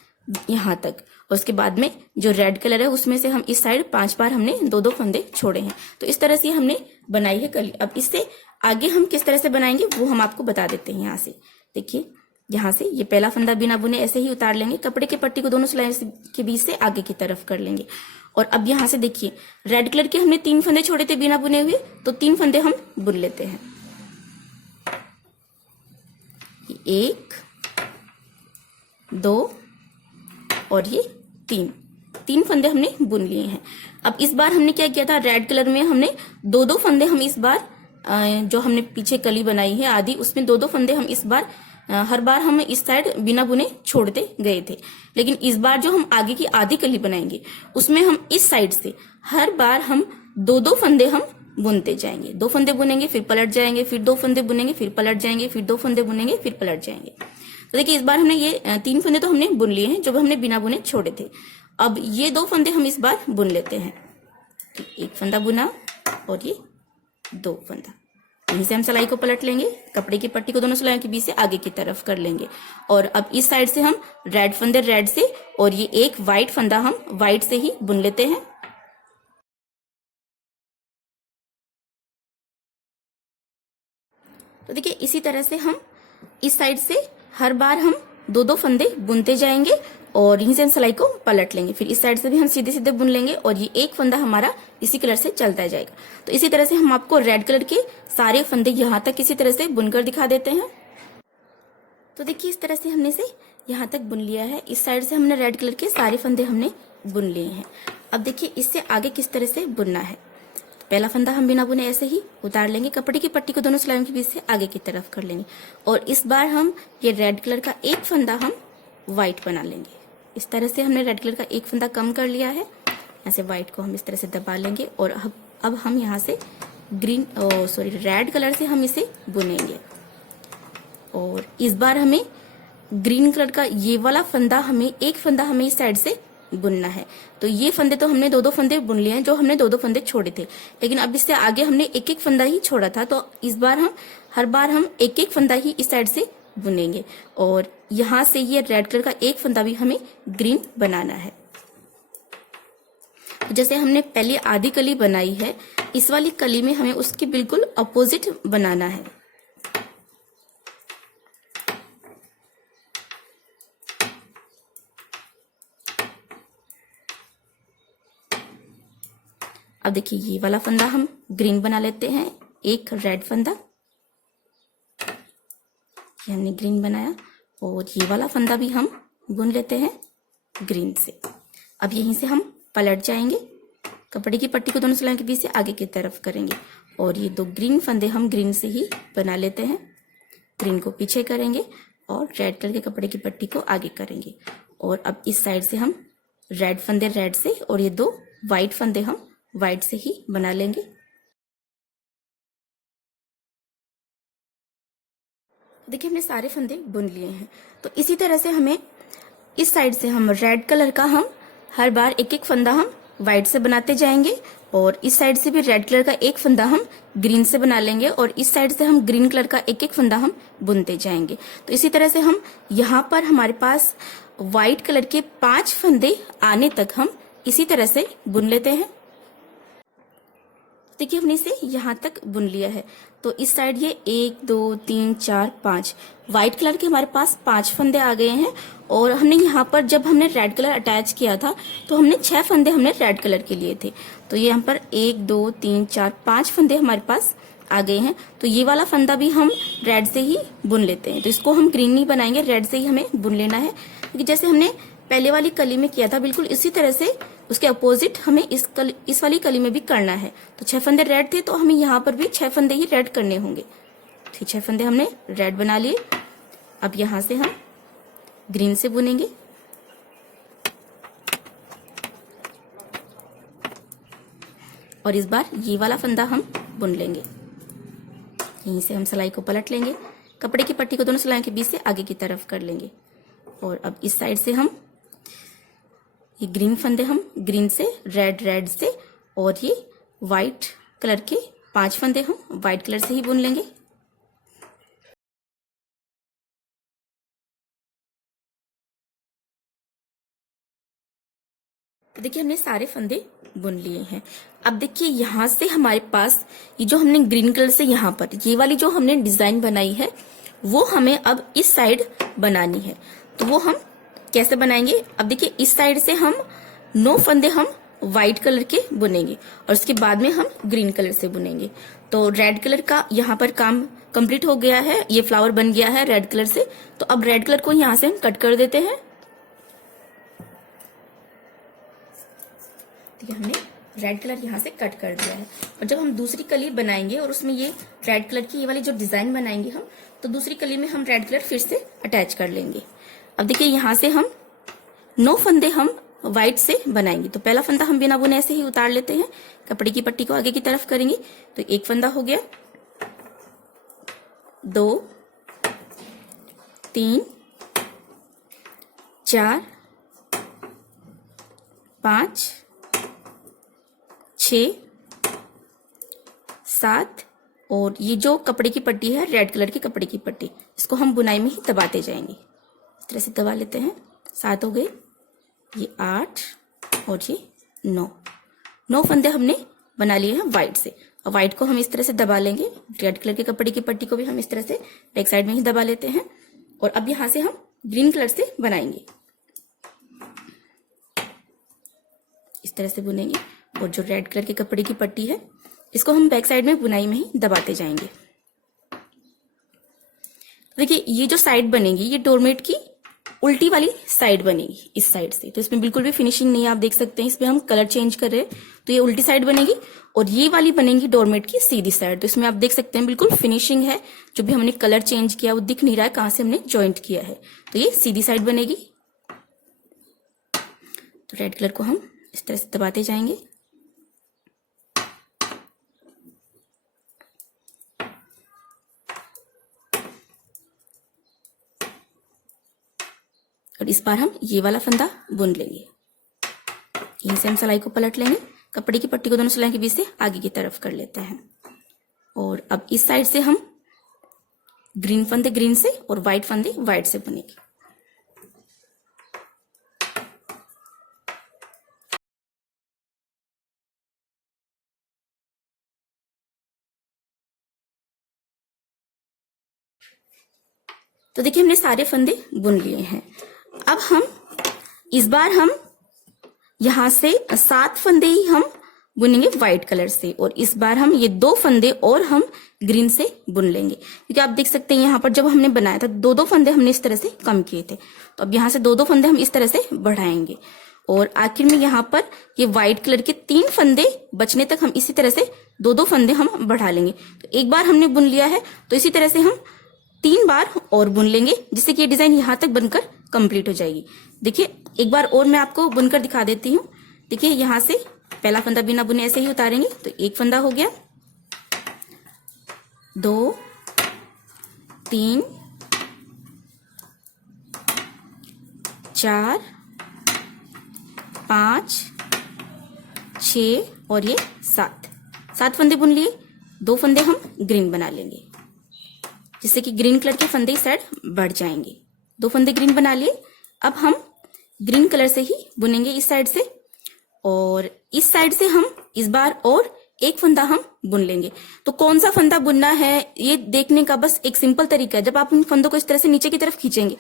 यहाँ तक और उसके बाद में जो रेड कलर है उसमें से हम इस साइड 5 बार हमने दो दो फंदे छोड़े हैं। तो इस तरह से हमने बनाई है कली। अब इससे आगे हम किस तरह से बनाएंगे वो हम आपको बता देते हैं। यहाँ से देखिए, यहाँ से ये पहला फंदा बिना बुने ऐसे ही उतार लेंगे। कपड़े की पट्टी को दोनों सिलाई के बीच से आगे की तरफ कर लेंगे और अब यहाँ से देखिए रेड कलर के हमने 3 फंदे छोड़े थे बिना बुने हुए, तो 3 फंदे हम बुन लेते हैं। 1 2 और ये 3 फंदे हमने बुन लिए हैं। अब इस बार हमने क्या किया था, रेड कलर में हमने दो दो फंदे हम इस बार जो हमने पीछे कली बनाई है आदि, उसमें दो दो फंदे हम इस बार हर बार हम इस साइड बिना बुने छोड़ते गए थे। लेकिन इस बार जो हम आगे की आधी कली बनाएंगे उसमें हम इस साइड से हर बार हम दो दो फंदे हम बुनते जाएंगे। 2 फंदे बुनेंगे फिर पलट जाएंगे, फिर 2 फंदे बुनेंगे फिर पलट जाएंगे, फिर 2 फंदे बुनेंगे फिर पलट जाएंगे। तो देखिए इस बार हमने ये 3 फंदे तो हमने बुन लिए हैं जो हमने बिना बुने छोड़े थे। अब ये 2 फंदे हम इस बार बुन लेते हैं। एक फंदा बुना और ये 2 फंदा, यहीं से हम सिलाई को पलट लेंगे। कपड़े की पट्टी को दोनों सिलाइयों के बीच से आगे की तरफ कर लेंगे और अब इस साइड से हम रेड फंदे रेड से और ये एक व्हाइट फंदा हम व्हाइट से ही बुन लेते हैं। तो देखिए इसी तरह से हम इस साइड से हर बार हम दो दो फंदे बुनते जाएंगे और यहीं से हम सिलाई को पलट लेंगे। फिर इस साइड से भी हम सीधे सीधे बुन लेंगे और ये एक फंदा हमारा इसी कलर से चलता जाएगा। तो इसी तरह से हम आपको रेड कलर के सारे फंदे यहाँ तक इसी तरह से बुनकर दिखा देते हैं। तो देखिए इस तरह से हमने से यहाँ तक बुन लिया है। इस साइड से हमने रेड कलर के सारे फंदे हमने बुन लिए हैं। अब देखिए इससे आगे किस तरह से बुनना है। पहला फंदा हम बिना बुने ऐसे ही उतार लेंगे। कपड़े की पट्टी को दोनों सिलाइयों के बीच से आगे की तरफ कर लेंगे और इस बार हम ये रेड कलर का एक फंदा हम व्हाइट बना लेंगे। इस तरह से हमने रेड कलर का एक फंदा कम कर लिया है। यहाँ से व्हाइट को हम इस तरह से दबा लेंगे और अब हम यहाँ से रेड कलर से हम इसे बुनेंगे और इस बार हमें ग्रीन कलर का ये वाला फंदा एक फंदा हमें इस साइड से बुनना है। तो ये फंदे तो हमने दो दो फंदे बुन लिए हैं जो हमने दो दो फंदे छोड़े थे, लेकिन अब इससे आगे हमने एक एक फंदा ही छोड़ा था। तो इस बार हम हर बार हम एक एक फंदा ही इस साइड से बुनेंगे और यहाँ से ये रेड कलर का एक फंदा भी हमें ग्रीन बनाना है। जैसे हमने पहले आधी कली बनाई है, इस वाली कली में हमें उसके बिल्कुल अपोजिट बनाना है। अब देखिए ये वाला फंदा हम ग्रीन बना लेते हैं, एक रेड फंदा ये हमने ग्रीन बनाया और ये वाला फंदा भी हम बुन लेते हैं ग्रीन से। अब यहीं से हम पलट जाएंगे। कपड़े की पट्टी को दोनों सिलाइयों के बीच से आगे की तरफ करेंगे और ये 2 ग्रीन फंदे हम ग्रीन से ही बना लेते हैं। ग्रीन को पीछे करेंगे और रेड कलर के कपड़े की पट्टी को आगे करेंगे और अब इस साइड से हम रेड फंदे रेड से और ये 2 व्हाइट फंदे हम व्हाइट से ही बना लेंगे। देखिए हमने सारे फंदे बुन लिए हैं। तो इसी तरह से हमें इस साइड से हम रेड कलर का हम हर बार एक एक फंदा हम व्हाइट से बनाते जाएंगे और इस साइड से भी रेड कलर का एक फंदा हम ग्रीन से बना लेंगे और इस साइड से हम ग्रीन कलर का एक एक फंदा हम बुनते जाएंगे। तो इसी तरह से हम यहाँ पर हमारे पास व्हाइट कलर के 5 फंदे आने तक हम इसी तरह से बुन लेते हैं। देखिए हमने इसे यहाँ तक बुन लिया है। तो इस साइड ये 1 2 3 4 5 व्हाइट कलर के हमारे पास 5 फंदे आ गए हैं और हमने यहाँ पर जब हमने रेड कलर अटैच किया था तो हमने 6 फंदे हमने रेड कलर के लिए थे। तो ये यहाँ पर 1 2 3 4 5 फंदे हमारे पास आ गए हैं, तो ये वाला फंदा भी हम रेड से ही बुन लेते हैं। तो इसको हम ग्रीन नहीं बनाएंगे, रेड से ही हमें बुन लेना है, क्योंकि जैसे हमने पहले वाली कली में किया था बिल्कुल इसी तरह से उसके अपोजिट हमें इस वाली कली में भी करना है। तो 6 फंदे रेड थे, तो हमें यहाँ पर भी 6 फंदे ही रेड करने होंगे। ठीक, 6 फंदे हमने रेड बना लिए। अब यहाँ से हम ग्रीन से बुनेंगे। और इस बार ये वाला फंदा हम बुन लेंगे। यहीं से हम सिलाई को पलट लेंगे, कपड़े की पट्टी को दोनों सिलाइयों के बीच से आगे की तरफ कर लेंगे। और अब इस साइड से हम ये ग्रीन फंदे हम ग्रीन से, रेड से, और ये व्हाइट कलर के 5 फंदे हम व्हाइट कलर से ही बुन लेंगे। तो देखिए हमने सारे फंदे बुन लिए हैं। अब देखिए यहाँ से हमारे पास ये जो हमने ग्रीन कलर से यहाँ पर ये वाली जो हमने डिजाइन बनाई है वो हमें अब इस साइड बनानी है। तो वो हम कैसे बनाएंगे? अब देखिए इस साइड से हम 9 फंदे हम व्हाइट कलर के बुनेंगे और उसके बाद में हम ग्रीन कलर से बुनेंगे। तो रेड कलर का यहाँ पर काम कंप्लीट हो गया है, ये फ्लावर बन गया है रेड कलर से। तो अब रेड कलर को यहाँ से हम कट कर देते हैं। हमने रेड कलर यहाँ से कट कर दिया है। और जब हम दूसरी कली बनाएंगे और उसमें ये रेड कलर की ये वाली जो डिजाइन बनाएंगे हम, तो दूसरी कली में हम रेड कलर फिर से अटैच कर लेंगे। अब देखिए यहाँ से हम 9 फंदे हम व्हाइट से बनाएंगे। तो पहला फंदा हम बिना बुने ऐसे ही उतार लेते हैं, कपड़े की पट्टी को आगे की तरफ करेंगे। तो एक फंदा हो गया, 2, 3, 4, 5, 6, 7 और ये जो कपड़े की पट्टी है रेड कलर की कपड़े की पट्टी, इसको हम बुनाई में ही दबाते जाएंगे। इस तरह से दबा लेते हैं। 7 हो गए, ये 8 और ये 9 फंदे हमने बना लिए हैं व्हाइट से। और व्हाइट को हम इस तरह से दबा लेंगे। रेड कलर के कपड़े की पट्टी को भी हम इस तरह से बैक साइड में ही दबा लेते हैं। और अब यहां से हम ग्रीन कलर से बनाएंगे, इस तरह से बुनेंगे। और जो रेड कलर के कपड़े की पट्टी है इसको हम बैक साइड में बुनाई में ही दबाते जाएंगे। देखिए ये जो साइड बनेगी ये डोरमेट की उल्टी वाली साइड बनेगी इस साइड से। तो इसमें बिल्कुल भी फिनिशिंग नहीं है, आप देख सकते हैं इसमें हम कलर चेंज कर रहे हैं। तो ये उल्टी साइड बनेगी और ये वाली बनेगी डोरमेट की सीधी साइड। तो इसमें आप देख सकते हैं बिल्कुल फिनिशिंग है। जो भी हमने कलर चेंज किया वो दिख नहीं रहा है कहां से हमने ज्वाइंट किया है। तो ये सीधी साइड बनेगी। तो रेड कलर को हम इस तरह से दबाते जाएंगे। और इस बार हम ये वाला फंदा बुन लेंगे। यहीं से हम सिलाई को पलट लेंगे, कपड़े की पट्टी को दोनों सिलाई के बीच से आगे की तरफ कर लेते हैं। और अब इस साइड से हम ग्रीन फंदे ग्रीन से और व्हाइट फंदे व्हाइट से बुनेंगे। तो देखिए हमने सारे फंदे बुन लिए हैं। अब हम इस बार हम यहां से 7 फंदे ही हम बुनेंगे व्हाइट कलर से। और इस बार हम ये 2 फंदे और हम ग्रीन से बुन लेंगे, क्योंकि आप देख सकते हैं यहाँ पर जब हमने बनाया था 2-2 फंदे हमने इस तरह से कम किए थे। तो अब यहाँ से 2-2 फंदे हम इस तरह से बढ़ाएंगे। और आखिर में यहाँ पर ये व्हाइट कलर के 3 फंदे बचने तक हम इसी तरह से 2-2 फंदे हम बढ़ा लेंगे। तो एक बार हमने बुन लिया है तो इसी तरह से हम 3 बार और बुन लेंगे, जिससे कि ये डिजाइन यहां तक बनकर कंप्लीट हो जाएगी। देखिए एक बार और मैं आपको बुनकर दिखा देती हूँ। देखिए यहां से पहला फंदा बिना बुने ऐसे ही उतारेंगे। तो एक फंदा हो गया, 2, 3, 4, 5, 6 और ये 7 फंदे बुन लिए। 2 फंदे हम ग्रीन बना लेंगे, जिससे कि ग्रीन कलर के फंदे इस साइड बढ़ जाएंगे। 2 फंदे ग्रीन बना लिए। अब हम ग्रीन कलर से ही बुनेंगे इस साइड से। और इस साइड से हम इस बार और एक फंदा हम बुन लेंगे। तो कौन सा फंदा बुनना है ये देखने का बस एक सिंपल तरीका है। जब आप उन फंदों को इस तरह से नीचे की तरफ खींचेंगे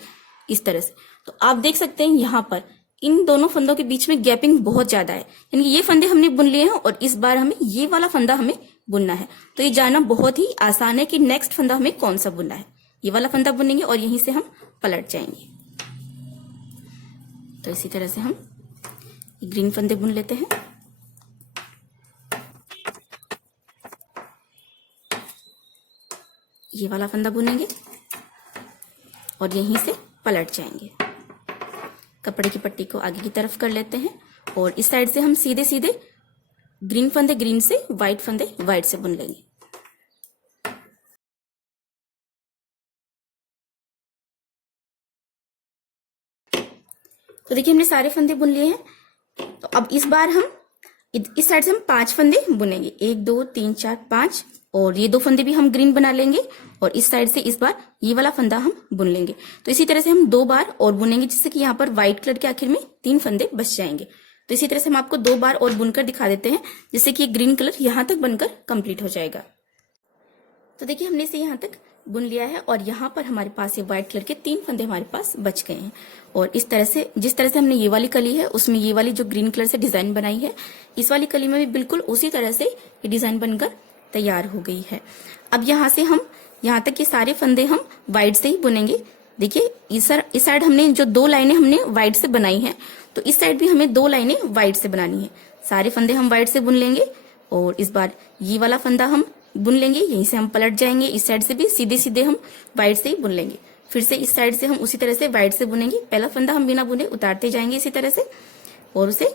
इस तरह से, तो आप देख सकते हैं यहाँ पर इन दोनों फंदों के बीच में गैपिंग बहुत ज्यादा है, यानी ये फंदे हमने बुन लिए हैं और इस बार हमें ये वाला फंदा हमें बुनना है। तो ये जानना बहुत ही आसान है कि नेक्स्ट फंदा हमें कौन सा बुनना है। ये वाला फंदा बुनेंगे और यहीं से हम पलट जाएंगे। तो इसी तरह से हम ग्रीन फंदे बुन लेते हैं। ये वाला फंदा बुनेंगे और यहीं से पलट जाएंगे। कपड़े की पट्टी को आगे की तरफ कर लेते हैं और इस साइड से हम सीधे सीधे ग्रीन फंदे ग्रीन से, व्हाइट फंदे व्हाइट से बुन लेंगे। तो देखिए हमने सारे फंदे बुन लिए हैं। तो अब इस बार हम इस साइड से हम 5 फंदे बुनेंगे, 1 2 3 4 5, और ये 2 फंदे भी हम ग्रीन बना लेंगे और इस साइड से इस बार ये वाला फंदा हम बुन लेंगे। तो इसी तरह से हम 2 बार और बुनेंगे, जिससे कि यहाँ पर व्हाइट कलर के आखिर में 3 फंदे बच जाएंगे। तो इसी तरह से हम आपको 2 बार और बुनकर दिखा देते हैं, जिससे कि ग्रीन कलर यहाँ तक बनकर कंप्लीट हो जाएगा। तो देखिए हमने इसे यहाँ तक बुन लिया है और यहाँ पर हमारे पास ये व्हाइट कलर के 3 फंदे हमारे पास बच गए हैं। और इस तरह से, जिस तरह से हमने ये वाली कली है उसमें ये वाली जो ग्रीन कलर से डिजाइन बनाई है, इस वाली कली में भी बिल्कुल उसी तरह से ये डिजाइन बनकर तैयार हो गई है। अब यहाँ से हम यहाँ तक के सारे फंदे हम व्हाइट से ही बुनेंगे। देखिए इस साइड हमने जो 2 लाइनें हमने व्हाइट से बनाई है, तो इस साइड भी हमें 2 लाइनें व्हाइट से बनानी है। सारे फंदे हम व्हाइट से बुन लेंगे और इस बार ये वाला फंदा हम बुन लेंगे, यहीं से हम पलट जाएंगे। इस साइड से भी सीधे सीधे हम व्हाइट से ही बुन लेंगे। फिर से इस साइड से हम उसी तरह से व्हाइट से बुनेंगे। पहला फंदा हम बिना बुने उतारते जाएंगे इसी तरह से, और उसे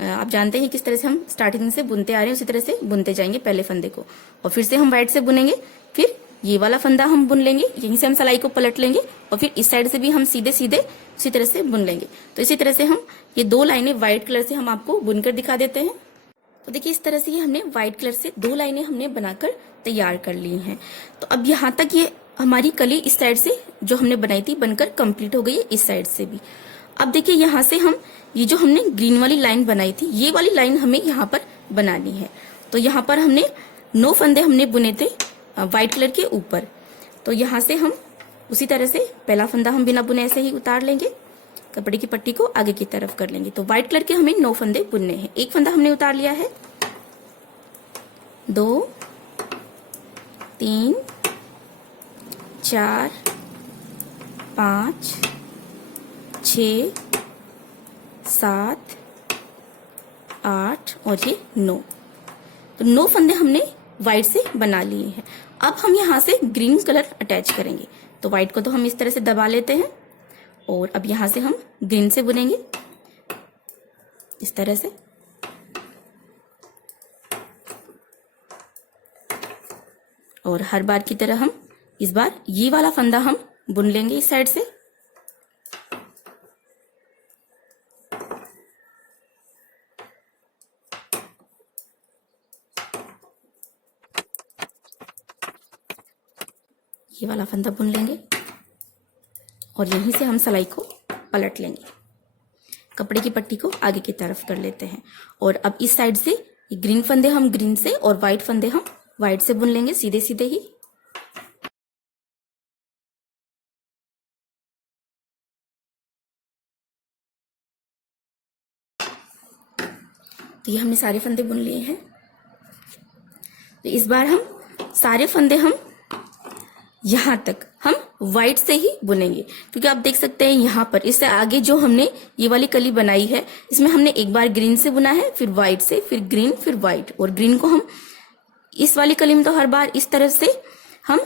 आप जानते हैं किस तरह से हम स्टार्टिंग से बुनते आ रहे हैं, उसी तरह से बुनते जाएंगे पहले फंदे को, और फिर से हम व्हाइट से बुनेंगे। फिर ये वाला फंदा हम बुन लेंगे, यहीं से हम सिलाई को पलट लेंगे और फिर इस साइड से भी हम सीधे सीधे उसी तरह से बुन लेंगे। तो इसी तरह से हम ये 2 लाइनें व्हाइट कलर से हम आपको बुनकर दिखा देते हैं। तो देखिए इस तरह से ये हमने व्हाइट कलर से 2 लाइनें हमने बनाकर तैयार कर ली हैं। तो अब यहाँ तक ये हमारी कली इस साइड से जो हमने बनाई थी बनकर कंप्लीट हो गई है, इस साइड से भी। अब देखिए यहाँ से हम ये जो हमने ग्रीन वाली लाइन बनाई थी, ये वाली लाइन हमें यहाँ पर बनानी है। तो यहाँ पर हमने 9 फंदे हमने बुने थे व्हाइट कलर के ऊपर। तो यहाँ से हम उसी तरह से पहला फंदा हम बिना बुने ऐसे ही उतार लेंगे, कपड़े की पट्टी को आगे की तरफ कर लेंगे। तो व्हाइट कलर के हमें 9 फंदे बुनने हैं। एक फंदा हमने उतार लिया है, 2 3 4 5 6 7 8 और ये 9। तो 9 फंदे हमने व्हाइट से बना लिए हैं। अब हम यहाँ से ग्रीन कलर अटैच करेंगे। तो व्हाइट को तो हम इस तरह से दबा लेते हैं और अब यहाँ से हम ग्रीन से बुनेंगे इस तरह से। और हर बार की तरह हम इस बार ये वाला फंदा हम बुन लेंगे इस साइड से। ये वाला फंदा बुन लेंगे और यहीं से हम सिलाई को पलट लेंगे, कपड़े की पट्टी को आगे की तरफ कर लेते हैं। और अब इस साइड से ये ग्रीन फंदे हम ग्रीन से और व्हाइट फंदे हम व्हाइट से बुन लेंगे सीधे सीधे ही। तो ये हमने सारे फंदे बुन लिए हैं। तो इस बार हम सारे फंदे हम यहां तक हम व्हाइट से ही बुनेंगे, क्योंकि आप देख सकते हैं यहाँ पर इससे आगे जो हमने ये वाली कली बनाई है, इसमें हमने एक बार ग्रीन से बुना है, फिर व्हाइट से, फिर ग्रीन, फिर व्हाइट। और ग्रीन को हम इस वाली कली में तो हर बार इस तरह से हम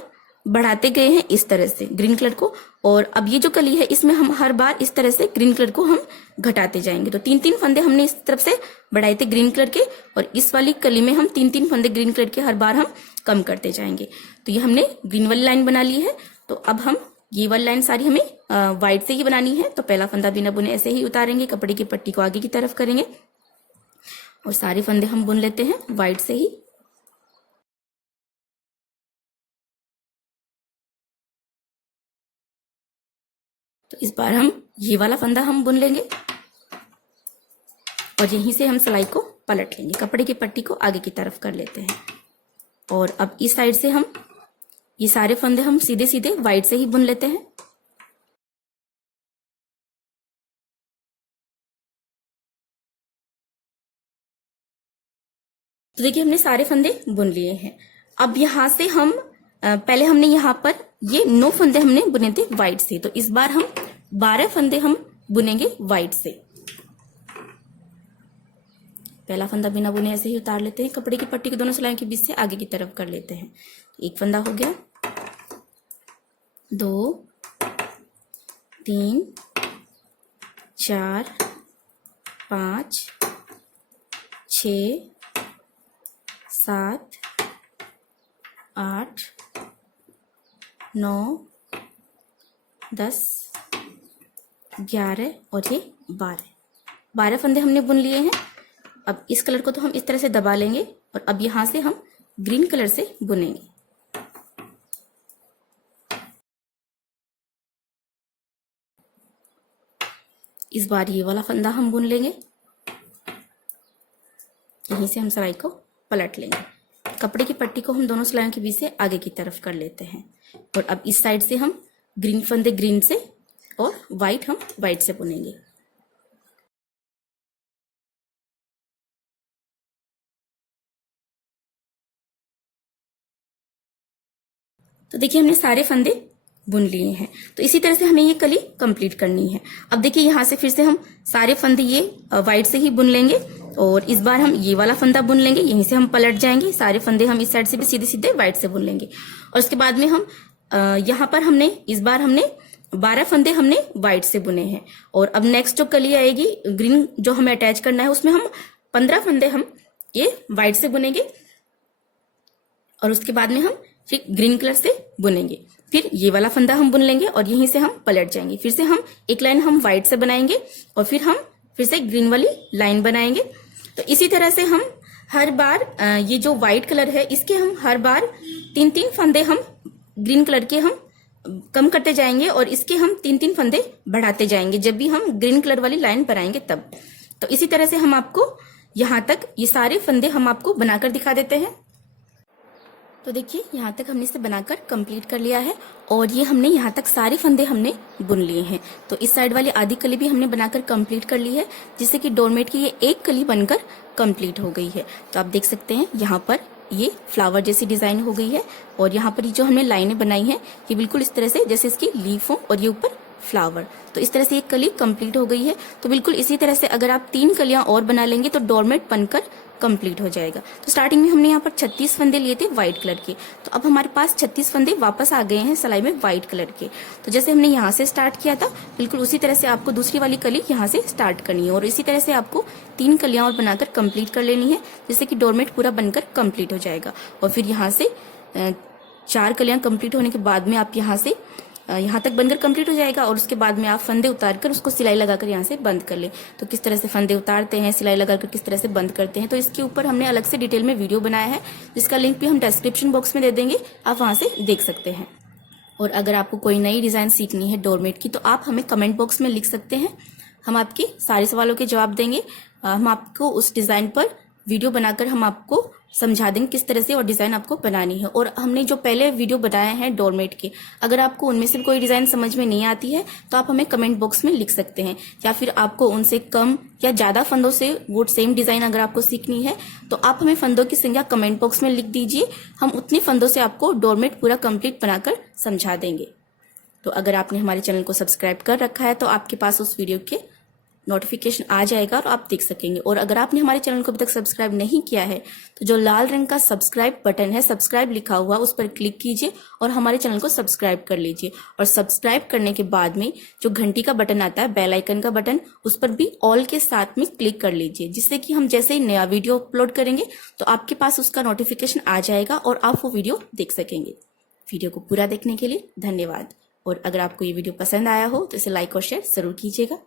बढ़ाते गए हैं इस तरह से ग्रीन कलर को, और अब ये जो कली है इसमें हम हर बार इस तरह से ग्रीन कलर को हम घटाते जाएंगे। तो 3-3 फंदे हमने इस तरफ से बढ़ाए थे ग्रीन कलर के, और इस वाली कली में हम 3-3 फंदे ग्रीन कलर के हर बार हम कम करते जाएंगे। तो ये हमने ग्रीन वाली लाइन बना ली है। तो अब हम ये वाली लाइन सारी हमें व्हाइट से ही बनानी है। तो पहला फंदा बिना बुने ऐसे ही उतारेंगे, कपड़े की पट्टी को आगे की तरफ करेंगे और सारे फंदे हम बुन लेते हैं व्हाइट से ही। तो इस बार हम ये वाला फंदा हम बुन लेंगे और यहीं से हम सिलाई को पलट लेंगे, कपड़े की पट्टी को आगे की तरफ कर लेते हैं। और अब इस साइड से हम ये सारे फंदे हम सीधे सीधे व्हाइट से ही बुन लेते हैं। तो देखिए हमने सारे फंदे बुन लिए हैं। अब यहाँ से हम पहले हमने यहाँ पर ये 9 फंदे हमने बुने थे वाइट से, तो इस बार हम 12 फंदे हम बुनेंगे वाइट से। पहला फंदा बिना बुने ऐसे ही उतार लेते हैं, कपड़े की पट्टी को दोनों सिलाइयों के बीच से आगे की तरफ कर लेते हैं। एक फंदा हो गया, 2 3 4 5 6 7 8 9 10 11 और ये 12 फंदे हमने बुन लिए हैं। अब इस कलर को तो हम इस तरह से दबा लेंगे और अब यहां से हम ग्रीन कलर से बुनेंगे। इस बार ये वाला फंदा हम बुन लेंगे, यहीं से हम सिलाई को पलट लेंगे। कपड़े की पट्टी को हम दोनों सिलाइयों के बीच से आगे की तरफ कर लेते हैं और अब इस साइड से हम ग्रीन फंदे ग्रीन से और वाइट हम वाइट से बुनेंगे। तो देखिए हमने सारे फंदे बुन लिए हैं, तो इसी तरह से हमें ये कली कंप्लीट करनी है। अब देखिए यहाँ से फिर से हम सारे फंदे ये वाइट से ही बुन लेंगे और इस बार हम ये वाला फंदा बुन लेंगे, यहीं से हम पलट जाएंगे। सारे फंदे हम इस साइड से भी सीधे सीधे वाइट से बुन लेंगे और उसके बाद में हम यहाँ पर हमने इस बार हमने 12 फंदे हमने वाइट से बुने हैं और अब नेक्स्ट जो कली आएगी ग्रीन जो हमें अटैच करना है उसमें हम 15 फंदे हम ये वाइट से बुनेंगे और उसके बाद में हम फिर ग्रीन कलर से बुनेंगे। फिर ये वाला फंदा हम बुन लेंगे और यहीं से हम पलट जाएंगे। फिर से हम एक लाइन हम व्हाइट से बनाएंगे और फिर हम फिर से ग्रीन वाली लाइन बनाएंगे। तो इसी तरह से हम हर बार ये जो व्हाइट कलर है इसके हम हर बार 3-3 फंदे हम ग्रीन कलर के हम कम करते जाएंगे और इसके हम 3-3 फंदे बढ़ाते जाएंगे जब भी हम ग्रीन कलर वाली लाइन बनाएंगे तब। तो इसी तरह से हम आपको यहाँ तक ये सारे फंदे हम आपको बनाकर दिखा देते हैं। तो देखिए यहाँ तक हमने इसे बनाकर कंप्लीट कर लिया है और ये हमने यहाँ तक सारे फंदे हमने बुन लिए हैं। तो इस साइड वाली आधी कली भी हमने बनाकर कंप्लीट कर ली है, जिससे कि डोरमेट की ये एक कली बनकर कंप्लीट हो गई है। तो आप देख सकते हैं यहाँ पर ये फ्लावर जैसी डिजाइन हो गई है और यहाँ पर जो हमने लाइनें बनाई हैं ये बिल्कुल इस तरह से जैसे इसकी लीफ हो और ये ऊपर फ्लावर। तो इस तरह से एक कली कंप्लीट हो गई है। तो बिल्कुल इसी तरह से अगर आप 3 कलियां और बना लेंगे तो डोरमेट बनकर कंप्लीट हो जाएगा। तो स्टार्टिंग में हमने यहाँ पर 36 फंदे लिए थे व्हाइट कलर के, तो अब हमारे पास 36 फंदे वापस आ गए हैं सिलाई में व्हाइट कलर के। तो जैसे हमने यहाँ से स्टार्ट किया था बिल्कुल उसी तरह से आपको दूसरी वाली कली यहाँ से स्टार्ट करनी है और इसी तरह से आपको 3 कलियां और बनाकर कंप्लीट कर लेनी है, जिससे कि डोरमेट पूरा बनकर कंप्लीट हो जाएगा। और फिर यहाँ से 4 कलियां कंप्लीट होने के बाद में आप यहाँ से यहाँ तक बनकर कंप्लीट हो जाएगा और उसके बाद में आप फंदे उतारकर उसको सिलाई लगाकर यहाँ से बंद कर ले। तो किस तरह से फंदे उतारते हैं, सिलाई लगाकर किस तरह से बंद करते हैं, तो इसके ऊपर हमने अलग से डिटेल में वीडियो बनाया है, जिसका लिंक भी हम डिस्क्रिप्शन बॉक्स में दे देंगे, आप वहां से देख सकते हैं। और अगर आपको कोई नई डिजाइन सीखनी है डोरमेट की तो आप हमें कमेंट बॉक्स में लिख सकते हैं, हम आपके सारे सवालों के जवाब देंगे। हम आपको उस डिजाइन पर वीडियो बनाकर हम आपको समझा देंगे किस तरह से और डिजाइन आपको बनानी है। और हमने जो पहले वीडियो बनाए हैं डोरमेट के, अगर आपको उनमें से कोई डिजाइन समझ में नहीं आती है तो आप हमें कमेंट बॉक्स में लिख सकते हैं, या फिर आपको उनसे कम या ज्यादा फंदों से वो सेम डिजाइन अगर आपको सीखनी है तो आप हमें फंदों की संख्या कमेंट बॉक्स में लिख दीजिए, हम उतनी फंदों से आपको डोरमेट पूरा कंप्लीट बनाकर समझा देंगे। तो अगर आपने हमारे चैनल को सब्सक्राइब कर रखा है तो आपके पास उस वीडियो के नोटिफिकेशन आ जाएगा और आप देख सकेंगे। और अगर आपने हमारे चैनल को अभी तक सब्सक्राइब नहीं किया है तो जो लाल रंग का सब्सक्राइब बटन है, सब्सक्राइब लिखा हुआ, उस पर क्लिक कीजिए और हमारे चैनल को सब्सक्राइब कर लीजिए। और सब्सक्राइब करने के बाद में जो घंटी का बटन आता है, बेल आइकन का बटन, उस पर भी ऑल के साथ में क्लिक कर लीजिए, जिससे कि हम जैसे ही नया वीडियो अपलोड करेंगे तो आपके पास उसका नोटिफिकेशन आ जाएगा और आप वो वीडियो देख सकेंगे। वीडियो को पूरा देखने के लिए धन्यवाद। और अगर आपको ये वीडियो पसंद आया हो तो इसे लाइक और शेयर जरूर कीजिएगा।